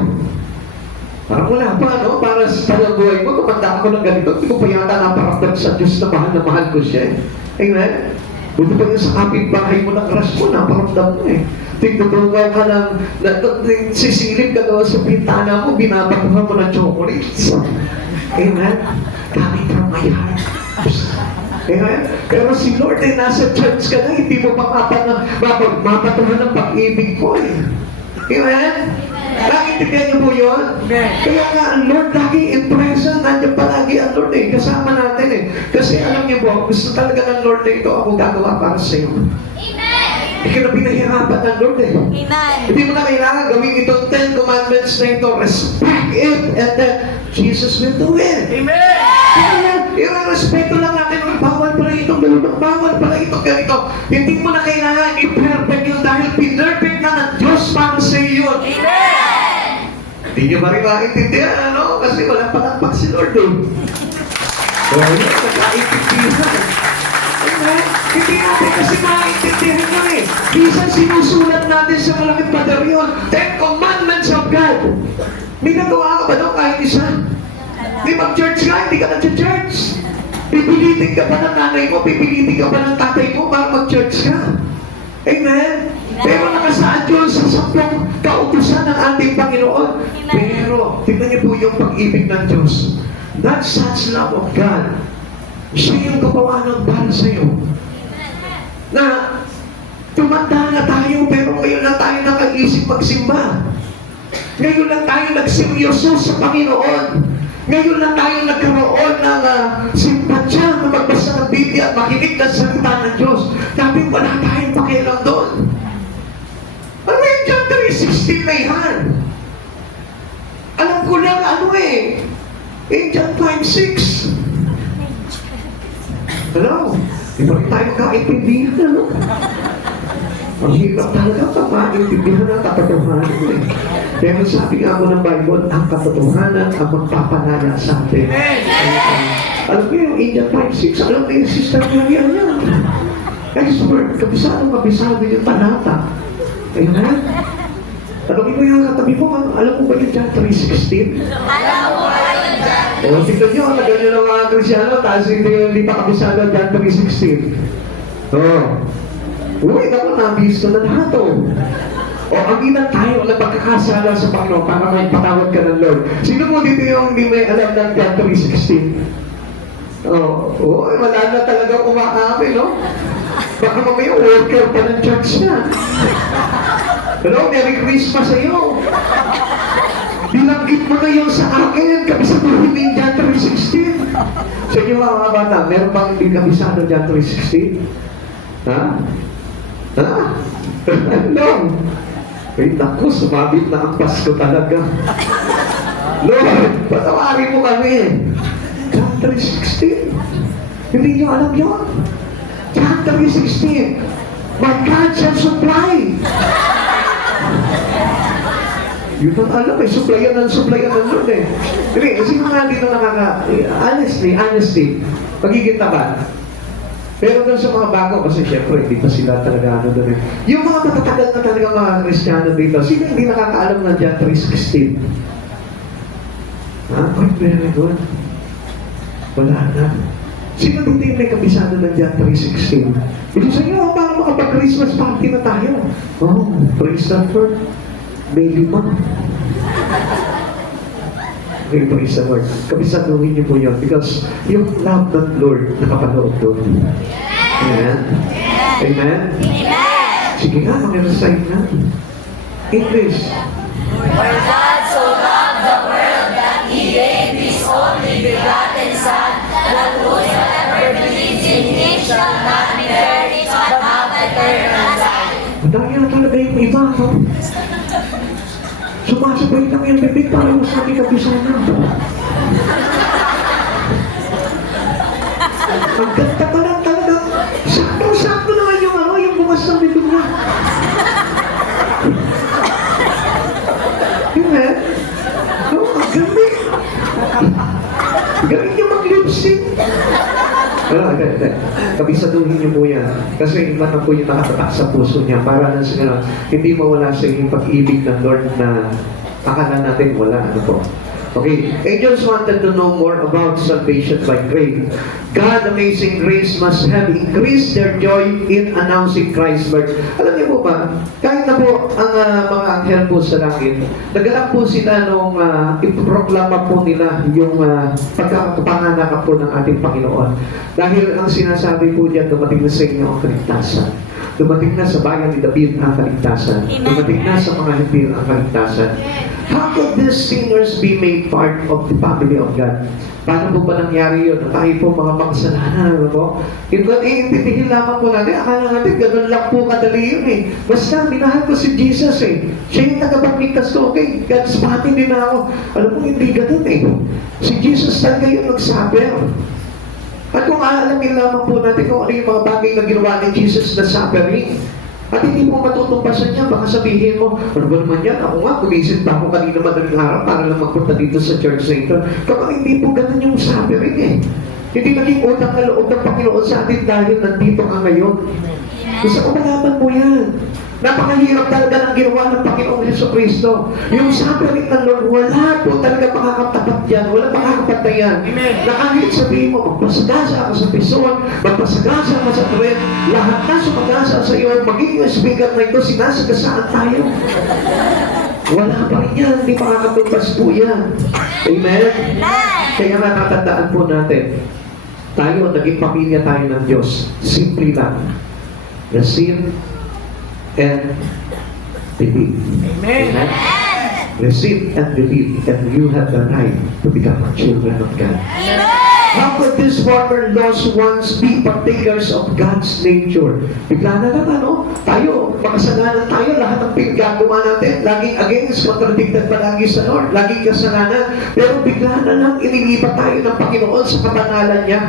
Parang wala pa, no? Para sa buhay mo, kumanda ako ng ganito, hindi ko pa yata naparamdam sa Diyos na mahal ko siya. Amen? Buti pa yun sa kapitbahay mo ng crush mo, naparamdam mo eh. Tigtutulungan ka ng, sisilip ka doon sa pintana mo, binabatuhan mo ng chocolates. Amen? Coming from my heart. Amen? Pero si Lord ay nasa church ka na, hindi mo mapatuhan ng pag-ibig ko eh. Amen? Naintindihan niyo po yun? Kaya nga, ang Lord lagi in present, nandiyan palagi ang Lord eh, kasama natin eh. Kasi alam niyo po, gusto talaga ng Lord na ito, ako gagawa para sa iyo. Hindi ka na pinahirapan ng Lord eh. Hindi mo na kailangan gawin itong 10 commandments na ito, respect it, and then Jesus will do it. Amen! Kaya yung respeto lang natin, bawal pala itong ganito, bawal pala itong ganito. Hindi mo na kailangan i-perfect yun dahil pinerfect na ng Diyos para sa iyo yun. Amen! Hindi nyo ba rin maintindihan, ano? Kasi walang palakpak si Lord eh. O yun, nagkaintindihan. Amen? Hindi natin kasi maintindihan yun eh. Minsan sinusulat natin sa malaking pader yun, 10 Commandments of God. May nagawa ka ba doon kahit isa? Di mag-church ka, hindi ka na-church. Pipilitin ka ba ng nanay mo, pipilitin ka ba ng tatay mo para mag-church ka? Amen? Pero nakasaad yun sa sampung kautusan ng ating Panginoon. Pero, tignan niyo po yung pag-ibig ng Diyos. That's such love of God. Siya yung kapawa ng para sa iyo. Na, tumanda na tayo, pero ngayon lang tayo nakaisip magsimba. Ngayon lang tayo nagseryoso sa Panginoon. Ngayon lang tayo nagkaroon ng simpatsya na magbasa ng Biblia at makinig ng salita ng Diyos. Dati wala tayong pakialam doon. Ano yung John 3:16 na yan? Alam ko lang ano eh. John 5:6. Ano? Di ba rin tayo makaintindihan, ano? Ang hirap talaga pag maintindihan ang katotohanan eh. Pero sabi nga mo ng Bible, ang katotohanan ang magpapalaya sa atin. Alam mo yung John 5:6, alam mo yung Sister Maria niya. Expert, kabisado yung talata. Ayun na. Tanongin mo yung katabi mo, alam mo ba yung John 3:16? Alam mo ba yun dyan? O, tignan nyo, tagal nyo ng mga Krisyano, tapos hindi pa kabisado ang John 3:16. Uy, naku, nabis ko na lahat o aminan tayo na pagkakasala sa Panginoon para may patawad ka ng Lord. Sino mo dito yung hindi may alam ng John 3:16? Wala na talaga umaamin, no? Baka mamaya worker pa ng church na. Hello, Merry Christmas sa iyo. Binanggit mo na yun sa akin, kabisaduhin mo yung John 3:16. Sa inyo mga bata, meron bang hindi kabisado John 3:16? Ha? No. Ay, naku, sumabit na ang Pasko talaga. Lord, patawarin mo kami. John 3:16. Hindi nyo alam yun. John 3:16. My God shall supply. Yun ang alam eh, supplyan ng Lord eh. Hindi, kasi mga dito honestly, magiging tapat. Pero doon sa mga bago, kasi syempre, hindi pa sila talaga ano doon eh. Yung mga matatagal na talaga mga Kristiyano dito, sino hindi nakakaalam ng John 3:16? Oh, very good. Wala na. Sino dito yung may kabisado ng John 3:16? Ibig sabihin, oh, para makapag-Christmas party na tayo. Oh, praise the Lord. Baby mo. Okay, praise the Lord. Kabisaduhin niyo po yun because yung love ng Lord nakapanood doon. Amen? Amen? Sige nga, mag-recite na. English. For God so loved the world that He gave His only begotten Son, that whosoever believes in Him shall not perish but have eternal life. Madaya na talaga yung iba, no? Sumasabay lang yung bibig para mo sa aking kabisana. Ang ganda pa lang talaga. Sakto-sakto naman yung ano, yung bukas ng bibig niya. Yun eh. No, ang galing. Galing niya mag-lip-sync. Hindi. Kabisaduhin niyo po yan. Kasi iba na po yung nakatatak sa puso niya para na sila hindi mawala sa inyong pag-ibig ng Lord na akala natin wala. Ano po? Okay, angels wanted to know more about salvation by grace. God, amazing grace, must have increased their joy in announcing Christ's birth. Alam niyo po ba, kahit na po ang mga anghel po sa langit, nagalak po sila nung iproklama po nila yung pagkakapanganak po ng ating Panginoon. Dahil ang sinasabi po diyan, dumating na sa inyo ang kaligtasan. Dumating na sa bayan ni David ang kaligtasan. Dumating na sa mga hipil ang kaligtasan. How could these sinners be made part of the family of God? Paano po ba nangyari yun? Tayo po mga makasalanan, ano po? Iintindihin lamang po natin, akala natin, ganun lang po kadali yun eh. Basta, minahal ko si Jesus eh. Siya yung tagapagligtas ko, okay? God's body din ako. Alam mo, hindi ganun eh. Si Jesus talaga yung nag-suffer. At kung aalamin lamang po natin kung ano yung mga bagay na ginawa ni Jesus na suffering, at hindi mo matutumpasan niya, baka sabihin mo, ano ba naman yan? Ako nga, kumisit pa ako kanina madaling araw para lang magpunta dito sa church na ito. Kapag hindi po ganun yung suffering eh. Hindi naging utang na loob ng Panginoon sa atin dahil nandito ka ngayon. Gusto ko malaman mo yan. Napakahirap talaga ng ginawa ng Panginoong Jesucristo. Yung suffering ng Lord, wala po talaga makakatapat yan. Wala makakapatay yan. Na kahit sabihin mo, magpasagasa ka sa pison, magpasagasa ka sa tren, lahat na sumagasa sa iyo, magiging speaker na ito, sinasagasaan tayo. Wala pa rin yan. Hindi makakatumbas po yan. Amen? Kaya natatandaan po natin, tayo, naging pamilya tayo ng Diyos. Simple lang. Receive and believe. Amen. Receive and believe, and you have the right to become children of God. How could these former lost ones be partakers of God's nature? Bigla na lang, ano? Tayo, makasalanan tayo, lahat ng pinagagawa natin, laging against, contradicted palagi sa Lord, laging kasalanan, pero bigla na lang, inilipat tayo ng Panginoon sa kapanalan niya.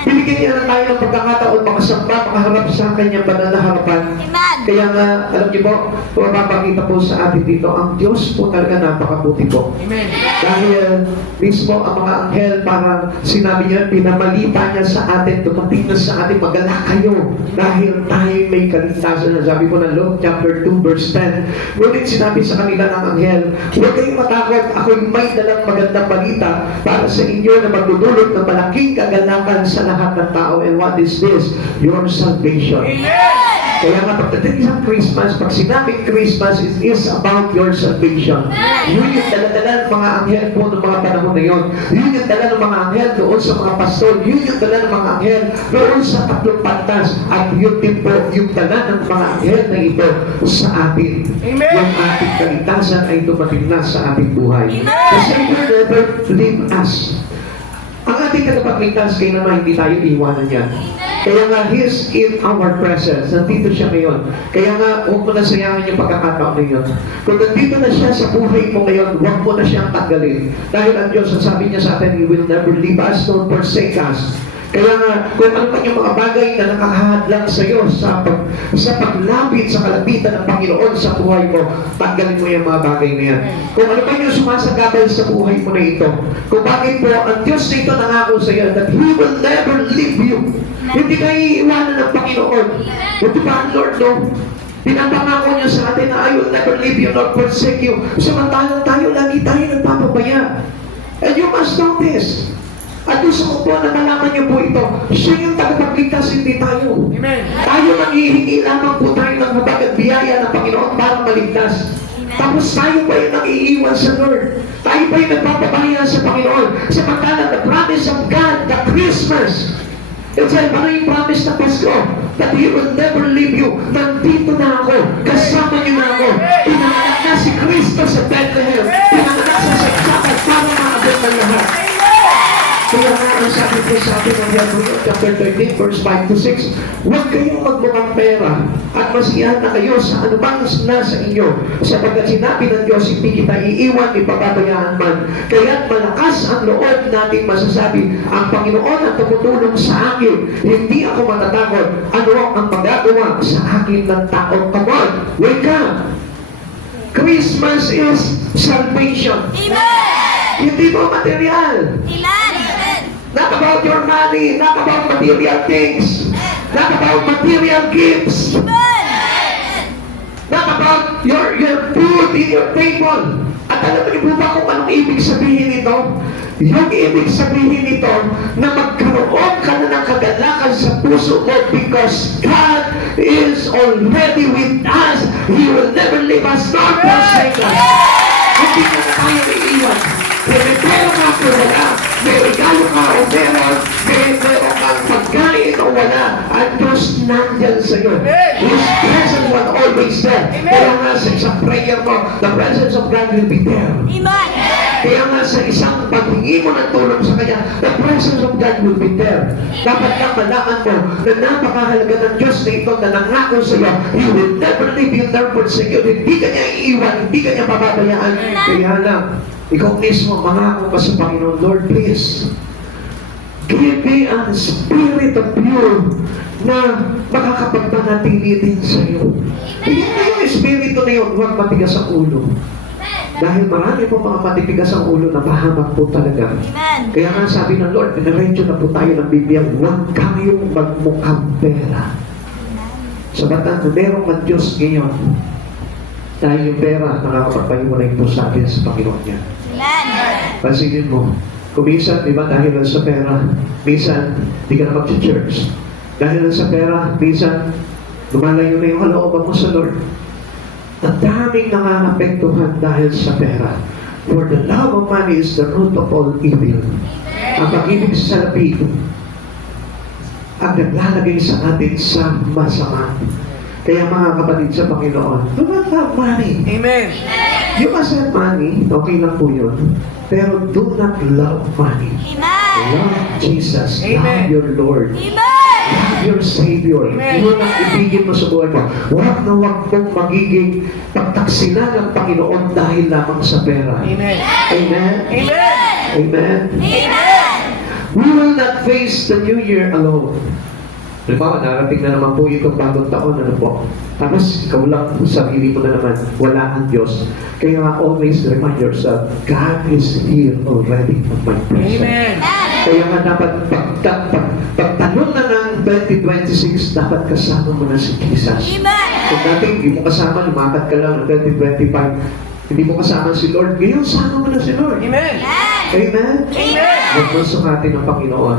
Binigyan niya na tayo ng pagkakataon, makasamba, makaharap sa kanyang banal na harapan. Kaya nga, alam niyo po, kung mapapakita po sa atin dito, ang Diyos po talaga napakabuti po. Amen. Dahil mismo ang mga anghel, parang sinabi niya, pinamalita niya sa atin, dumating na sa atin, magalak kayo dahil tayo may kaligtasan. Sabi po ng Luke chapter 2 verse 10, ngunit sinabi sa kanila ng anghel, huwag kayong matakot, ako'y may dalang magandang balita para sa inyo na magdudulot ng malaking kagalakan sa lahat ng tao. And what is this? Your salvation. Kaya nga pagdating sa Christmas, pag sinabing Christmas, it is about your salvation. Yun yung dala-dala ng mga anghel po ng mga panahon na yun. Yun yung dala ng mga anghel doon sa mga pastol. Yun yung dala ng mga anghel doon sa tatlong pantas. At yun din po yung dala ng mga anghel na ito sa atin. Amen. Yung ating kaligtasan ay dumating na sa ating buhay. The Savior never leave us. Ang ating katapagligtas, kaya naman hindi tayo iiwanan niya. Kaya nga, He's in our presence. Nandito siya ngayon. Kaya nga, huwag mo na sayangin yung pagkakataon na yun. Kung nandito na siya sa buhay mo ngayon, huwag mo na siyang tanggalin. Dahil ang Diyos, ang sabi niya sa atin, He will never leave us nor forsake us. Kaya nga, kung ano man yung mga bagay na nakakahadlang sa iyo sa paglapit sa kalapitan ng Panginoon sa buhay mo, tanggalin mo yung mga bagay na yan. Kung ano man yung sumasagabal sa buhay mo na ito, kung bakit po ang Diyos na ito nangako sa iyo that He will never leave you. Hindi ka iiwanan ng Panginoon. Ito ba ang Lord, no? Pinapangako niya sa atin na I will never leave you nor forsake you. Samantalang tayo, lagi tayo nagpapabaya. And you must know this. At gusto ko po na malaman niyo po ito. Siya yung tagapagligtas, hindi tayo. Amen. Tayo nanghihingi lamang po tayo ng habag at biyaya ng Panginoon para maligtas. Tapos tayo pa yung nag-iiwan sa Lord. Tayo pa yung nagpapabaya sa Panginoon. Samantalang the promise of God, the Christmas, it's like, ano yung promise na Pasko? That He will never leave you. Nandito na ako. Kasama niyo na ako. Pinanganak na si Kristo sa Bethlehem. Pinanganak sa saksakan para maabot ng lahat. Kaya nga ang sabi ko sa atin ng Hebrews chapter 13 verse 5 to 6, huwag kayong magmukhang pera at masiyahan na kayo sa anumang nasa inyo, sapagkat sinabi ng Diyos, hindi kita iiwan, ipapabayaan man. Kaya't malakas ang loob nating masasabi, ang Panginoon ang tumutulong sa akin, hindi ako matatakot. Ano ang magagawa sa akin ng tao? Come on, wake up! Christmas is salvation. Amen. Hindi mo material. Amen. Not about your money, not about material things, not about material gifts, not about your food in your table. At alam niyo po ba kung anong ibig sabihin nito? Yung ibig sabihin nito na magkaroon ka na ng kagalakan sa puso mo because God is already with us. He will never leave us nor forsake us. Hindi ka na tayo iiwan. May pera ka o wala, may regalo ka o meron, may meron kang pagkain o wala, ang Diyos nandyan sa iyo. His presence was always there. Kaya nga sa isang prayer mo, the presence of God will be there. Amen. Kaya nga sa isang paghingi mo ng tulong sa Kanya, the presence of God will be there. Dapat lang malaman mo na napakahalaga ng Diyos na ito na nangako sa iyo, He will never leave you nor forsake you. Hindi ka niya iiwan, hindi ka niya pababayaan. Kaya lang, ikaw mismo, mangako ka sa Panginoon, Lord, please, give me a spirit of you na makakapagpanatili din sa iyo. Hindi na yung espiritu na yun, huwag matigas ang ulo. Dahil marami po mga matitigas ang ulo na mahamak po talaga. Amen. Kaya nga sabi ng Lord, pinaredyo na po tayo ng Biblia, huwag kayong magmukhang pera. Sabataan na merong ang Diyos ngayon, dahil yung pera, nakakapagpahiwalay po sa atin sa Panginoon niya. Amen. Pansinin mo, kung minsan, di ba, dahil lang sa pera, minsan, di ka na mag-church. Dahil lang sa pera, minsan, lumalayo na yung kalooban mo sa Lord. Ang daming nakakapektuhan dahil sa pera. For the love of money is the root of all evil. Ang pag-ibig sa salapi, ang naglalagay sa atin sa masama. Kaya mga kapatid sa Panginoon, do not love money. Amen. You must have money, okay lang po yun. Pero do not love money. Amen. Love Jesus. Love Amen. your Lord. Amen. Love your Savior. Amen. Yun ang ibigin mo sa buhay mo. Huwag na huwag mong magiging pagtaksila ng Panginoon dahil lamang sa pera. Amen. Amen? Amen. Amen? Amen. We will not face the new year alone. Halimbawa, narating na naman po itong bagong taon, ano po? Tapos, ikaw lang, sarili mo na naman, wala ang Diyos. Kaya always remind yourself, God is here already at my presence. Amen. Kaya nga dapat pagtanong na ng 2026, dapat kasama mo na si Jesus. Amen. Kung dati hindi mo kasama, lumakat ka lang ng 2025, hindi mo kasama si Lord, ngayon sama mo na si Lord. Amen. Amen? Amen. Huwag mo sukatin ng Panginoon.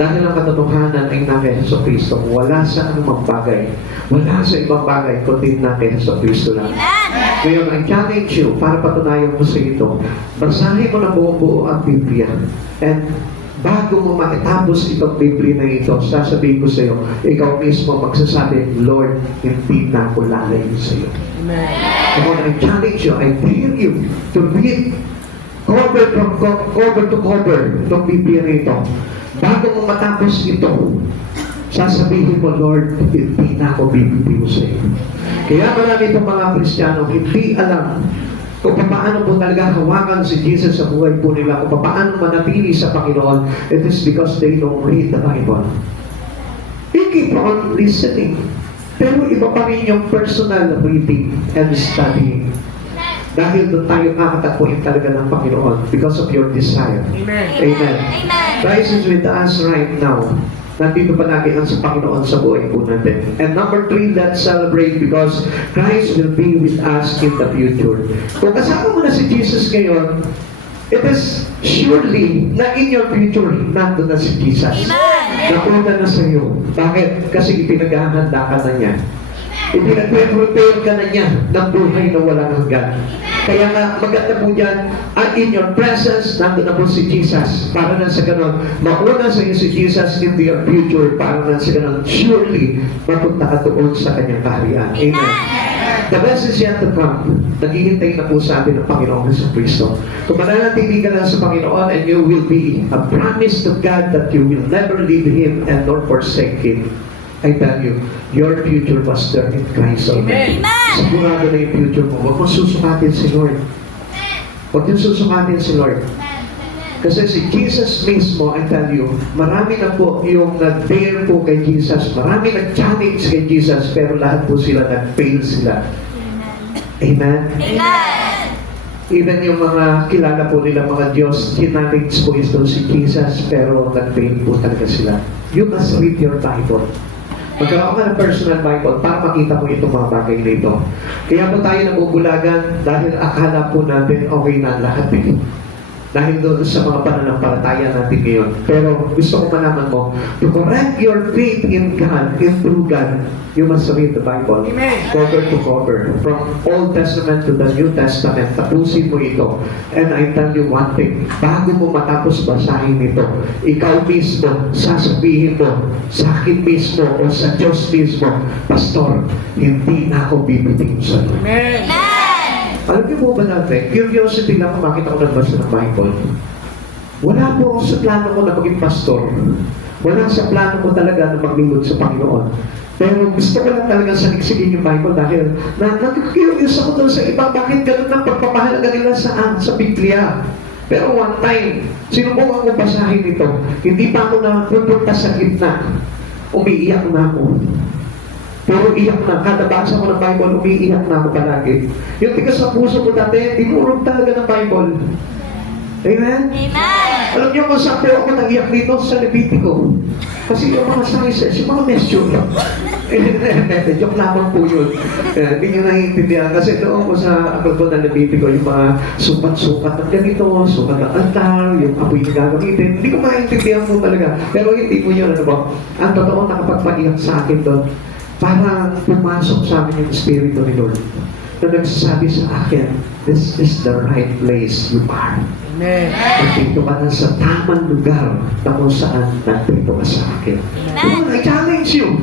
Dahil ang katotohanan ay na kay Hesus Kristo, wala sa anumang bagay, wala sa ibang bagay, kundi na kay Hesus Kristo lang. Amen. Ngayon, I challenge you, para patunayan mo sa ito, basahin mo na buong-buo ang Biblia. And bago mo matapos itong Biblia na ito, sasabihin ko sa iyo, ikaw mismo magsasabi, Lord, hindi na ako lalayo sa iyo. Amen. Kaya I challenge you, I dare you to read cover to cover itong Biblia na ito. Bago mo matapos ito, sasabihin mo, Lord, hindi na ako bibitiw sa iyo. Kaya marami itong mga Kristiyano hindi alam kung paano po talaga hawakan si Jesus sa buhay po nila, kung paano manatili sa Panginoon, it is because they don't read the Bible. You keep on listening. Pero iba pa rin yung personal reading and studying. Dahil doon tayo kakatapuin talaga ng Panginoon because of your desire. Amen. Amen. Amen. Christ is with us right now. Nandito pa natin ang sa Panginoon sa buhay po natin. And number 3, let's celebrate because Christ will be with us in the future. Kung kasama mo na si Jesus ngayon, it is surely na in your future, nandun na si Jesus. Amen. Napunta na sa iyo. Bakit? Kasi ipinaghahanda ka na niya. Ipinag-prepare ka na niya ng buhay na walang hanggan. Kaya nga, maganda po dyan, in your presence, nandun na po si Jesus. Para na sa ganon, mauna sa iyo si Jesus in your future. Para na sa ganon, surely, mapunta ka doon sa kanyang kaharian. Amen. The best is yet to come. Naghihintay na po sa atin ng Panginoon sa Kristo. Kung mananatili ka lang sa Panginoon and you will be a promise to God that you will never leave Him and nor forsake Him. I tell you, your future was there in Christ already. Amen. Sigurado na yung future mo. Huwag mong susukatin si Lord. Huwag mong susukatin si Lord. Kasi si Jesus mismo, I tell you, marami na po yung nag-dare po kay Jesus. Marami nag-challenge kay Jesus, pero lahat po sila nag-fail sila. Amen? Amen. Even yung mga kilala po nila mga Diyos, challenge po ito si Jesus, pero nag-fail po talaga sila. You must read your Bible. Magkaroon ka ng personal Bible para makita mo itong mga bagay na ito. Kaya po tayo nabubulagan dahil akala po natin okay na lahat eh. Dahil doon sa mga pananampalataya natin ngayon. Pero gusto ko malaman mo, to correct your faith in God, in true God, you must read the Bible. Amen. Cover to cover. From Old Testament to the New Testament. Tapusin mo ito. And I tell you one thing, bago mo matapos basahin ito, ikaw mismo, sasabihin mo, sa akin mismo o sa Diyos mismo, Pastor, hindi na ako bibiting sa iyo. Amen. Amen. Alam niyo po ba natin, curiosity lang kung bakit ako nagbasa ng Bible. Wala po ako sa plano ko na maging pastor. Wala sa plano ko talaga na maglingkod sa Panginoon. Pero gusto ko lang talaga saniksigin yung Bible dahil nag-curious ako doon sa iba, bakit ganun ang pagpapahalaga nila sa Biblia. Pero one time, sinubukan ko basahin ito. Hindi pa ako napupunta sa gitna. Umiiyak na ako. Pero iyak na. Kada basa ko ng Bible, umiiyak na ako palagi. Yung tigas sa puso ko dati, dinurog talaga ng Bible. Amen? Amen. Alam niyo kung saan po ako nag-iyak dito sa Levitico. Kasi yung mga sizes, yung mga mesyo. Joke lamang po yun. Hindi nyo naiintindihan. Kasi doon ko sa akal ko na Levitico, yung mga sukat-sukat ng ganito, sukat ng altar, yung apoy na gagamitin. Hindi ko maintindihan po talaga. Pero hindi po yun, ano ba? Ang totoo nakapagpaiyak sa akin doon. Para pumasok sa amin yung Espiritu ni Lord na nagsasabi sa akin, this is the right place you are. Amen. Nandito ka na sa tamang lugar na kung saan nandito ka sa akin. Amen. I challenge you.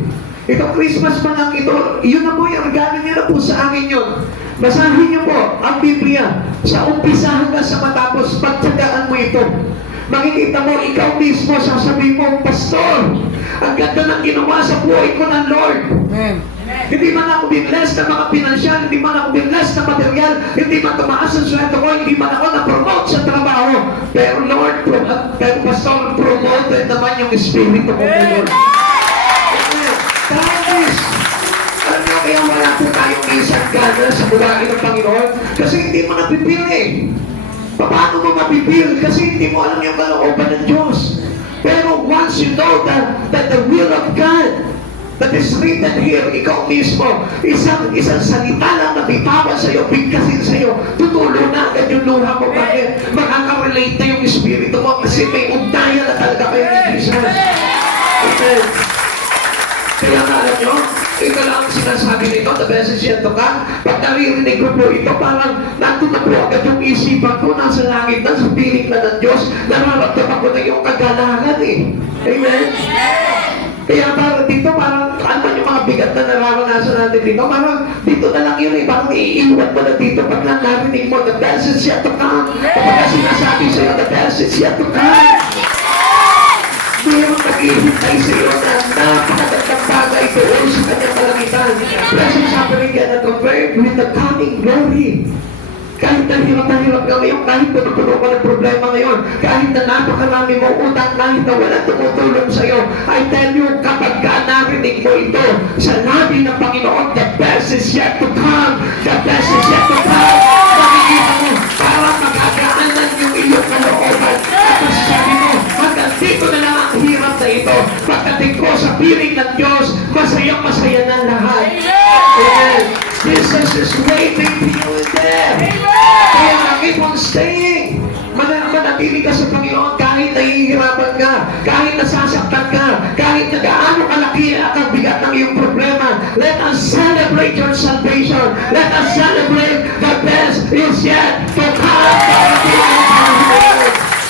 Ito Christmas pa lang ito, yun na po yung regalo niya na po sa akin yun. Basahin niyo po ang Biblia. Sa umpisa hanggang sa matapos, pagtsagaan mo ito. Makikita mo, ikaw mismo, sasabihin mo, Pastor, ang ganda ng ginawa sa buhay ko ng Lord. Amen. Hindi man ako binless na mga pinansyal, hindi man ako binless na material, hindi man tumaas ang sweldo ko, hindi man ako na-promote sa trabaho. Pero Lord, pero Pastor, promoted naman yung Espiritu ko kay Lord. Amen. Promise. Alam niyo, kaya wala po tayong isang gana sa bulain ng Panginoon kasi hindi mo napipili. Paano mo mapipil? Kasi hindi mo alam yung kalooban ng Diyos. Pero once you know that the will of God that is written here, ikaw mismo, isang salita lang na bitawan sa iyo, bigkasin sa iyo, tutulo na agad yung luha mo. Bakit? Makaka-relate na yung espiritu mo kasi may ugnayan na talaga kayo ni Jesus. Amen. Kaya nga alam nyo, ito lang ang sinasabi nito, the message yet to come. Pag naririnig ko po ito, parang nandun na po agad yung isipan ko, nasa langit na, sa piling na ng Diyos, nararamdaman ko na yung kagalahan eh. Amen? Kaya parang dito, parang ano yung mga bigat na nararanasan natin dito, parang dito na lang yun eh, parang iiwan mo na dito pag lang narinig mo, the message yet to come. Kapag sinasabi sa'yo, the message yet to come. Mayroong nag-ihintay sa iyo na napakagandang bagay doon sa kanyang kalangitan. Blessed suffering and compared with the coming glory. Kahit na hirap ka ngayon, kahit puno-puno ka ng problema ngayon, kahit na napakarami mo utang, kahit na wala tumutulong sa'yo, I tell you, kapag ka narinig mo ito sa labi ng Panginoon, the best is yet to come. The best is yet to come. Makikita mo, para magagaanan yung iyong kalooban. Tapos sabi mo, hanggang dito na lang ang hirap na ito. Pagdating ko sa piling ng Diyos, masayang-masaya na lahat. Amen. Jesus is waiting for you in there. Kaya keep on staying. Manatili ka sa Panginoon kahit nahihirapan ka, kahit nasasaktan ka, kahit na gaano kalaki ang bigat ng iyong problema. Let us celebrate your salvation. Let us celebrate the best is yet to come.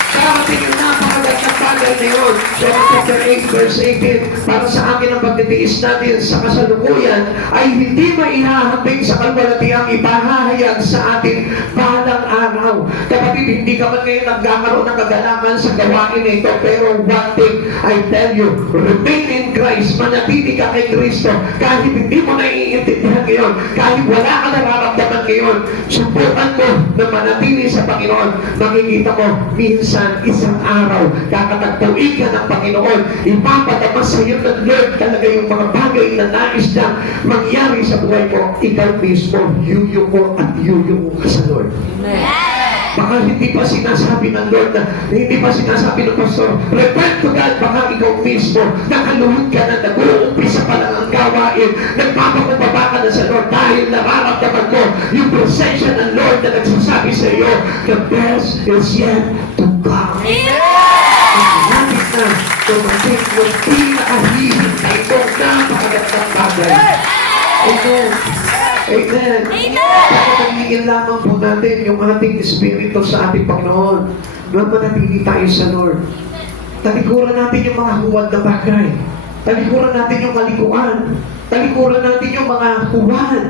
Karating yung napakagandang bagay na yun. John chapter 8 verse 18, para sa akin ang pagtitiis natin sa kasalukuyan ay hindi maihahambing sa kalwalatiang ipahahayag sa ating balang araw. Kapatid, hindi ka man ngayon nagkakaroon ng kagalakan sa gawain na ito, pero one thing I tell you, remain in Christ, manatili ka kay Kristo. Kahit hindi mo naiintindihan ngayon, kahit wala ka nararamdaman ngayon, subukan mo na manatili sa Panginoon. Makikita mo, minsan isang araw, kakatagpuin ka ng Panginoon, ipapadama sa iyo ng Lord talaga yung mga bagay na nais na mangyari sa buhay mo. Ikaw mismo, yuyuko at yuyuko ka sa Lord. Baka hindi pa sinasabi ng Lord na, hindi pa sinasabi ng pastor, repent to God, baka ikaw mismo, nakaluhod ka na, nag-uumpisa pa lang ang gawain, nagpapakumbaba ka na sa Lord dahil nararamdaman mo yung presensya ng Lord na nagsasabi sa iyo, the best is yet to come. Lapit na, tumating yung pinakahihintay mo, napakagandang bagay. Amen. Amen. Pagkakalingin lamang po natin yung ating espiritu sa ating Panginoon. Nung manatili tayo sa Lord. Talikuran natin yung mga huwad na bagay. Talikuran natin yung kalikuan. Talikuran natin yung mga huwad.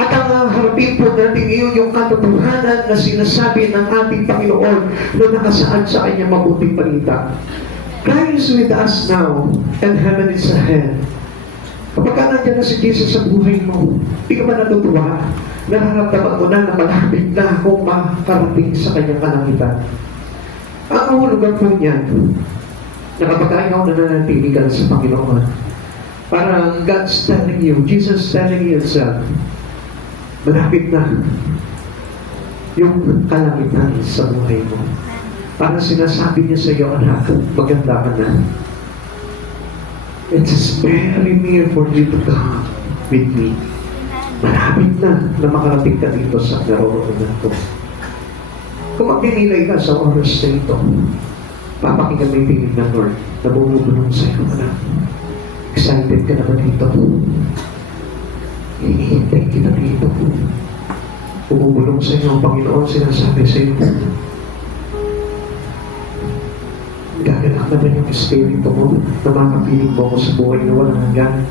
At ang harapin po natin ngayon yung katotohanan na sinasabi ng ating Panginoon na nakasaad sa kanyang mabuting balita. God is with us now and heaven is ahead. Kapag ka nandiyan na si Jesus sa buhay mo, hindi ka ba natutuwa? Nararamdaman mo na malapit na akong makarating sa kanyang kalangitan. Ang kahulugan po niyan, na kapag ikaw nananatili ka sa Panginoon, parang God's telling you, Jesus telling you himself, malapit na yung kalangitan sa buhay mo. Parang sinasabi niya sa iyo, anak, maganda ka na. It's very near for you to come with me. Malapit na makarating ka dito sa naroroonan ko. Kung magdinilay ka sa oras na ito, papakinggan mo yung pinig ng Lord na bumubulong sa iyo, anak. Excited ka na ba dito? Hinihintay kita dito. Bumubulong sa iyo ang Panginoon, sinasabi sa iyo, gagalak na ba yung espiritu mo na makapiling mo ako sa buhay na walang hanggan?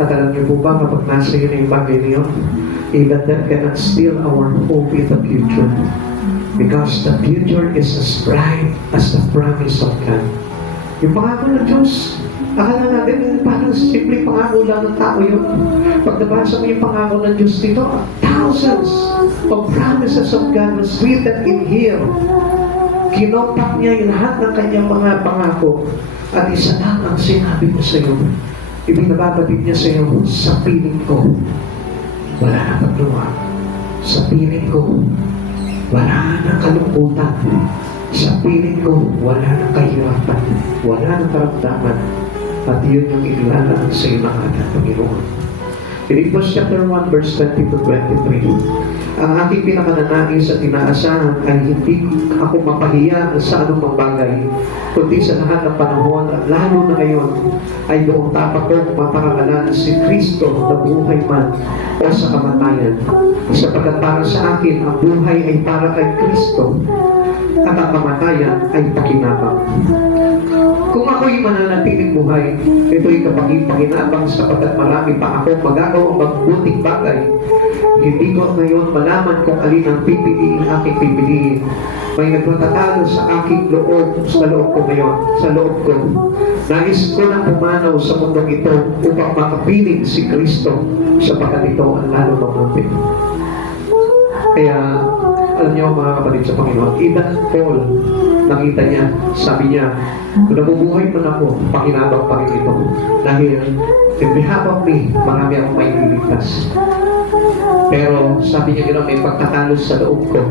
At alam niyo po ba, kapag nasa iyo na yung bagay niyo, even that cannot steal our hope in the future. Because the future is as bright as the promise of God. Yung pangako ng Diyos, akala natin, parang simple pangako lang ng tao yun. Pag nabasa mo yung pangako ng Diyos dito, thousands of promises of God was written in here. Kinumpak niya yung lahat ng kanyang mga pangako. At isa lang ang sinabi ko sa iyo. Ibinababatid niya sa iyo, sa piling ko, wala na pagluwa. Sa piling ko, wala na kalungkutan. Sa piling ko, wala na kahirapan. Wala na karamdaman. At yun yung inilalaan sa iyo ng ating Panginoon. Philippians chapter 1 verse 20 to 23. Ang aking pinakananais at inaasahan ay hindi ako mapahiya sa anumang bagay, kundi sa lahat ng panahon at lalo na ngayon ay doon tapat kong maparangalan si Kristo na buhay man o sa kamatayan. Sapagkat para sa akin, ang buhay ay para kay Kristo at ang kamatayan ay pakinabang. Kung ako'y mananatiling buhay, ito'y kapag-ipakinabang sapagkat marami pa ako magagawang mabuting bagay. Hindi ko ngayon malaman kung alin ang pipiliin aking pipiliin. May nagmatatalo sa aking loob, sa loob ko ngayon, sa loob ko. Nais ko nang pumanaw sa mundong ito upang makapiling si Kristo sapagkat ito ang lalo mabuti. Kaya, alam niyo mga kapatid sa Panginoon, even Paul, nakita niya, sabi niya, kung nabubuhay man ako, pakinabang pa rin ito. Dahil, in behalf of me, marami akong may liligtas. Pero, sabi niya gano'n, may pagtatalo sa loob ko.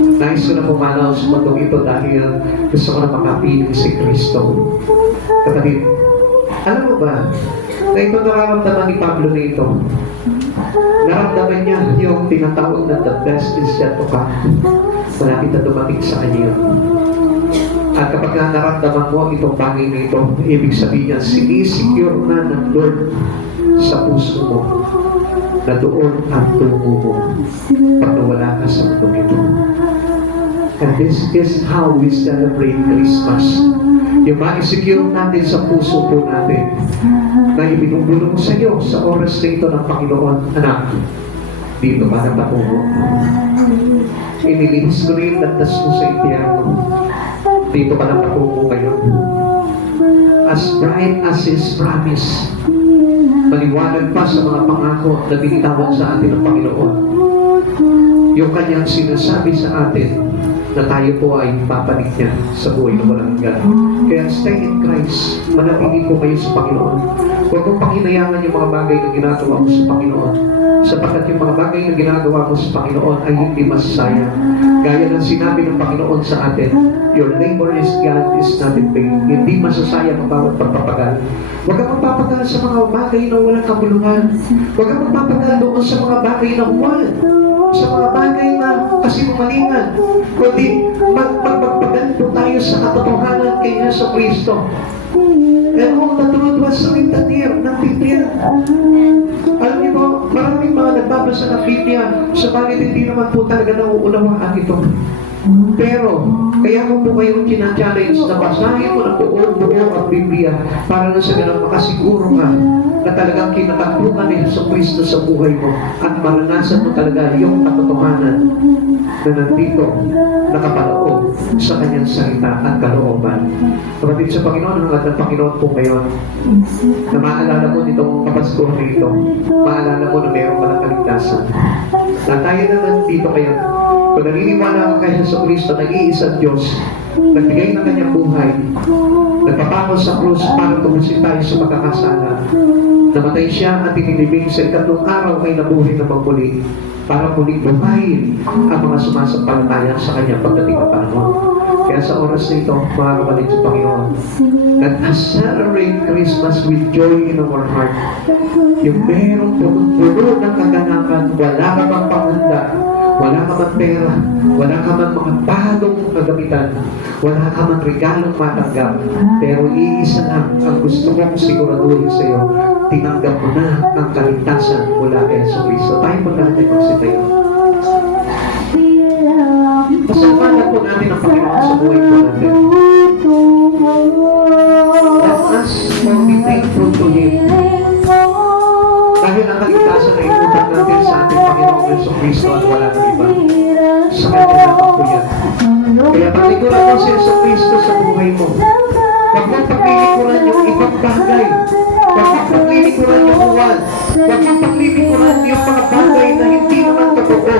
Nais ko na pumanaw sa mundong ito dahil gusto ko na makapiling si Kristo. Kapatid, alam mo ba, na ito nararamdaman ni Pablo na ito. Naramdaman niya yung tinatawag na the best is yet to come. Malapit na dumating sa kanya. At kapag naramdaman mo itong bagay na ito, ibig sabihin niya, sinisecure na ng Lord sa puso mo na doon ang tungo mo pag nawala ka sa mundong ito. And this is how we celebrate Christmas. Yung ma-secure natin sa puso po natin na ibinubulong sa iyo sa oras na ito ng Panginoon. Anak, dito ka na patungo. Inilihis ko na yung landas mo sa impyerno. Dito ka na patungo ngayon. As bright as His promise, maliwanag pa sa mga pangako na binitawan sa atin ng Panginoon. Yung kanyang sinasabi sa atin na tayo po ay papanig niya sa buhay na walang hanggan. Kaya stay in Christ. Manatili po kayo sa Panginoon. Huwag mong panginayangan yung mga bagay na ginagawa mo sa Panginoon. Sapagkat yung mga bagay na ginagawa mo sa Panginoon ay hindi masasayang. Gaya ng sinabi ng Panginoon sa atin, your labor is God is not in vain. Hindi masasayang ang bawat pagpapagal. Huwag kang magpapagal sa mga bagay na walang kabuluhan. Huwag kang magpapagal doon sa mga bagay na huwal. Sa mga bagay na kasinungalingan. Kundi magpapagal po tayo sa katotohanan kay Yesu Kristo. And all the truth was written here ng Biblia. Alam niyo po, maraming mga nagbabasa ng Biblia, subalit hindi naman po talaga nauunawaan ito. Pero, kaya ko po kayong kina-challenge na basahin mo na buo ang Biblia para na sa ganang makasiguro ka na talagang kinakatukan ni Yesu Kristo sa buhay mo at maranasan mo talaga yung katotohanan na nandito nakapaloob sa kanyang salita at kalooban. Kapatid sa Panginoon, ang ating Panginoon po ngayon na maalala mo nitong kapaskuhan nito, maalala mo na mayroong palang kaligtasan. Na tayo naman dito kayo, kung naniniwala ka kay Yesu Kristo, nag-iisang Diyos, nagbigay ng kanyang buhay, nagpapako sa krus para tumusin tayo sa pagkakasala. Namatay siya at itinibing sa ikatlong araw ay nabuhay na magmuli para muling buhayin ang mga sumasampalataya sa kanyang pagdating na panahon. Kaya sa oras na ito, mga kapatid sa Panginoon, let us celebrate Christmas with joy in our heart. Yung merong puno ng kaganapan, wala ka bang panghanda, wala ka man pera, wala ka man mga bagong kagamitan, wala ka man regalong matanggap, pero iisa lang ang gusto kong siguraduhin sa iyo, tinanggap mo na ang kaligtasan mula kay Yesu Kristo. Tayo po natin magsitayo. Pasalamatan po natin ang Panginoon sa buhay po natin. Let us all be thankful to Him. Dahil ang kaligtasan ay utang natin sa ating Panginoong Yesu Kristo at wala nang iba. Sa Kanya lamang po yan. Kaya paglikuran mo si Yesu Kristo sa buhay mo. Huwag mong paglilikuran yung ibang bagay. Huwag mong paglilikuran yung uwan. Huwag mong paglilikuran yung mga bagay na hindi naman totoo.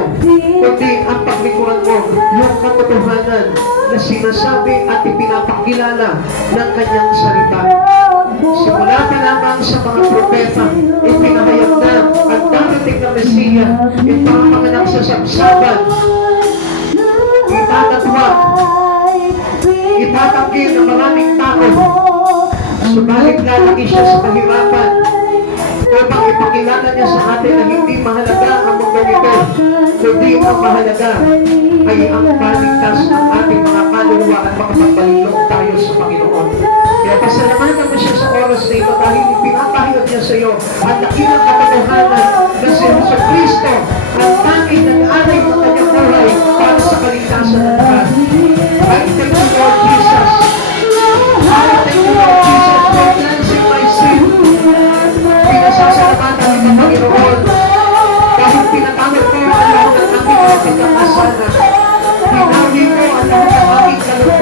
Kundi ang paglikuran mo, yung katotohanan na sinasabi at ipinapakilala ng kanyang salita. Simula pa lamang sa mga propeta, ipinahayag na ang darating na Mesiya, ipapanganak sa sabsaban, itatatwa, itatanggi ng maraming tao, subalit lalaki siya sa kahirapan, upang ipakilala niya sa atin na hindi mahalaga ang mundo nito, kundi ang mahalaga ay ang paligtas ng ating mga kaluluwa at makapagbalilog tayo sa Panginoon. Kaya pasalamatan mo siya sa oras na ito dahil ipinapahayag niya sa iyo ang dakilang katotohanan na si Yesu Kristo ang tanging nag-alay ng kanyang buhay para sa kaligtasan ng lahat. I thank you, Lord Jesus. I thank you, Lord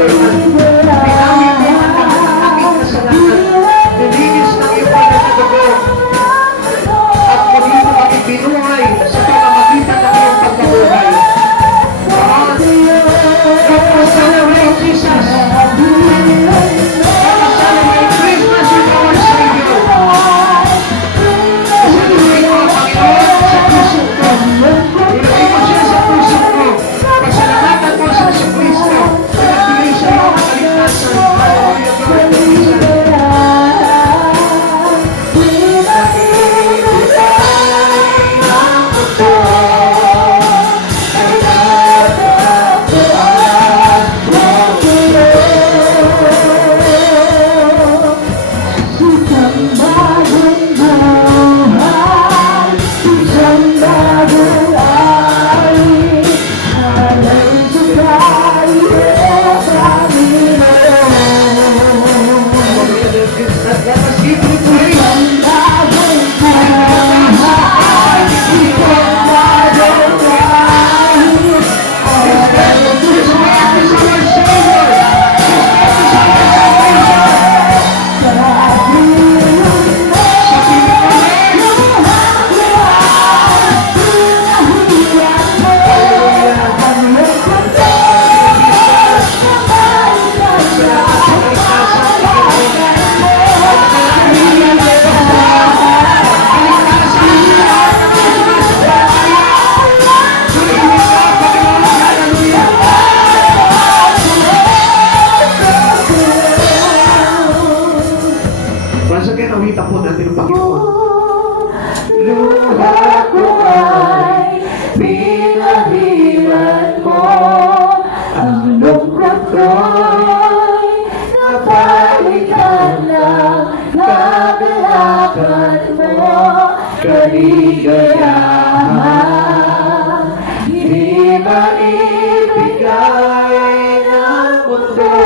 Panginoon. Pinawin mo ang lahat ng aming kasalanan. Nilinis ng iyong banal na dugo. At muli mo kami binuhay sa pamamagitan ng iyong pagkabuhay. God, let us celebrate Jesus. Let us celebrate Christmas with our Savior. Celebrate mo, Panginoon, sa puso ko. Ilagay mo siya sa puso ko. Pasalamatan mo sa Jesucristo. Nagbigay sa iyo ang kaligtasan. Hallelujah, Lord Jesus. Let us give you praise. Once again, awitan po natin ang Panginoon. Luha ko ay pinahiran mo, ang lungkot ko'y napalitan ng kagalakan mo, kaligayahan. Di maibigay ng mundo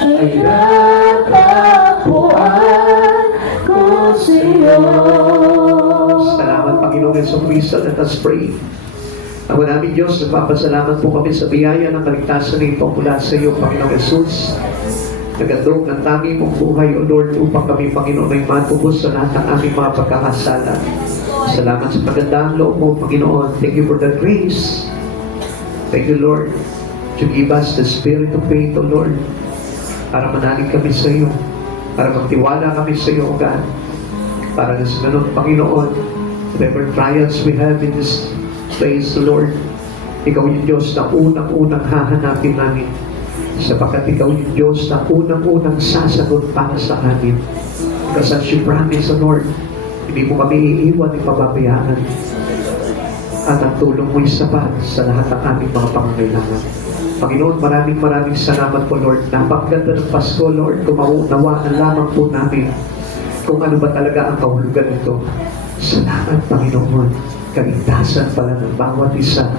ay natagpuan ko sa'yo. Salamat, Panginoong Jesucristo. Let us pray. Ang naming Diyos, nagpapasalamat po kami sa biyaya ng kaligtasan na ito mula sa iyo, Panginoong Jesus. Nagandog ng tangi mong buhay, O Lord, upang kami, Panginoon, ay matubos sa lahat ng aming mga pagkakasala. Salamat sa pagandang loob mo, Panginoon. Thank you for the grace. Thank you, Lord, to give us the spirit of faith, O Lord, para manalig kami sa iyo, para magtiwala kami sa iyo, O God. Para sa ganun, Panginoon, whatever trials we have in this place, Lord, ikaw yung Diyos na unang-unang hahanapin namin, sapagkat ikaw yung Diyos na unang-unang sasagot para sa amin. Because as you promise, O Lord, hindi mo kami iiwan, ipababayaan. At ang tulong mo'y sapat sa lahat ng aming mga pangangailangan. Panginoon, maraming salamat po, Lord. Napakaganda ng Pasko, Lord. Kumaunawaan lamang po namin kung ano ba talaga ang kahulugan nito. Salamat, Panginoon. Kaligtasan pala ng bawat isa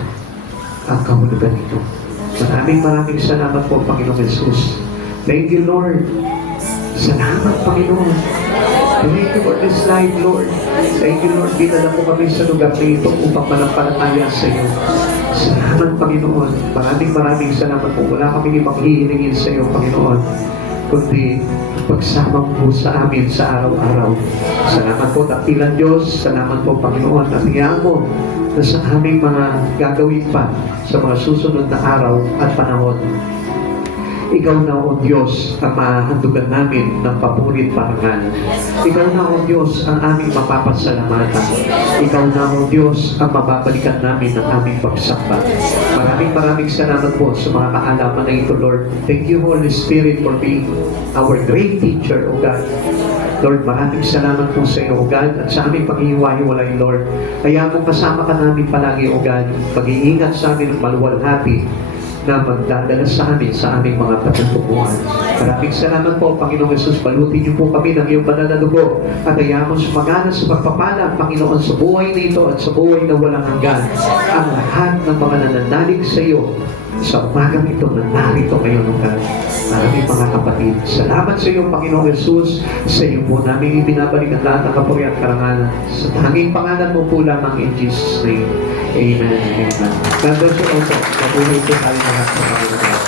ang kahulugan nito. Maraming salamat po, Panginoon Jesus. Thank you, Lord. Salamat, Panginoon. Thank you for this life, Lord. Thank you, Lord. Dinala po kami sa lugar na ito upang manampalataya sa iyo. Salamat, Panginoon. Maraming salamat po. Wala kami ibang hihilingin sa iyo, Panginoon, kundi pagsama po sa amin sa araw-araw. Salamat po, dakilang Diyos. Salamat po, Panginoon. At hiyaan mo na sa aming mga gagawin pa sa mga susunod na araw at panahon. Ikaw na, O Diyos, ang mahandugan namin ng papurit parangal. Ikaw na, O Diyos, ang aming mapapasalamatan. Ikaw na, O Diyos, ang mababalikan namin ng aming pagsamba. Maraming salamat po sa mga kaalaman na ito, Lord. Thank you, Holy Spirit, for being our great teacher, O God. Lord, maraming salamat po sa iyo, O God, at sa aming paghihiwa-hiwalay, Lord. Kaya mo kasama ka namin palagi, O God. Pag-iingat sa amin ng maluwalhati na magdadala sa amin sa aming mga patutunguhan. Maraming salamat po, Panginoong Jesus. Balutin niyo po kami ng iyong banal na dugo at hayaan mo sumagana sa pagpapala, Panginoon, sa buhay na ito at sa buhay na walang hanggan. Ang lahat ng mga nananalig sa iyo sa umagang ito na narito ngayon, O God. Maraming mga kapatid, salamat sa iyo, Panginoong Jesus. Sa iyo po namin ibinabalik ang lahat ng kapuri at karangalan. Sa tanging pangalan mo po lamang in Jesus' name. Amen. Amen. God bless you also. Mabuhay po tayo lahat sa Panginoon.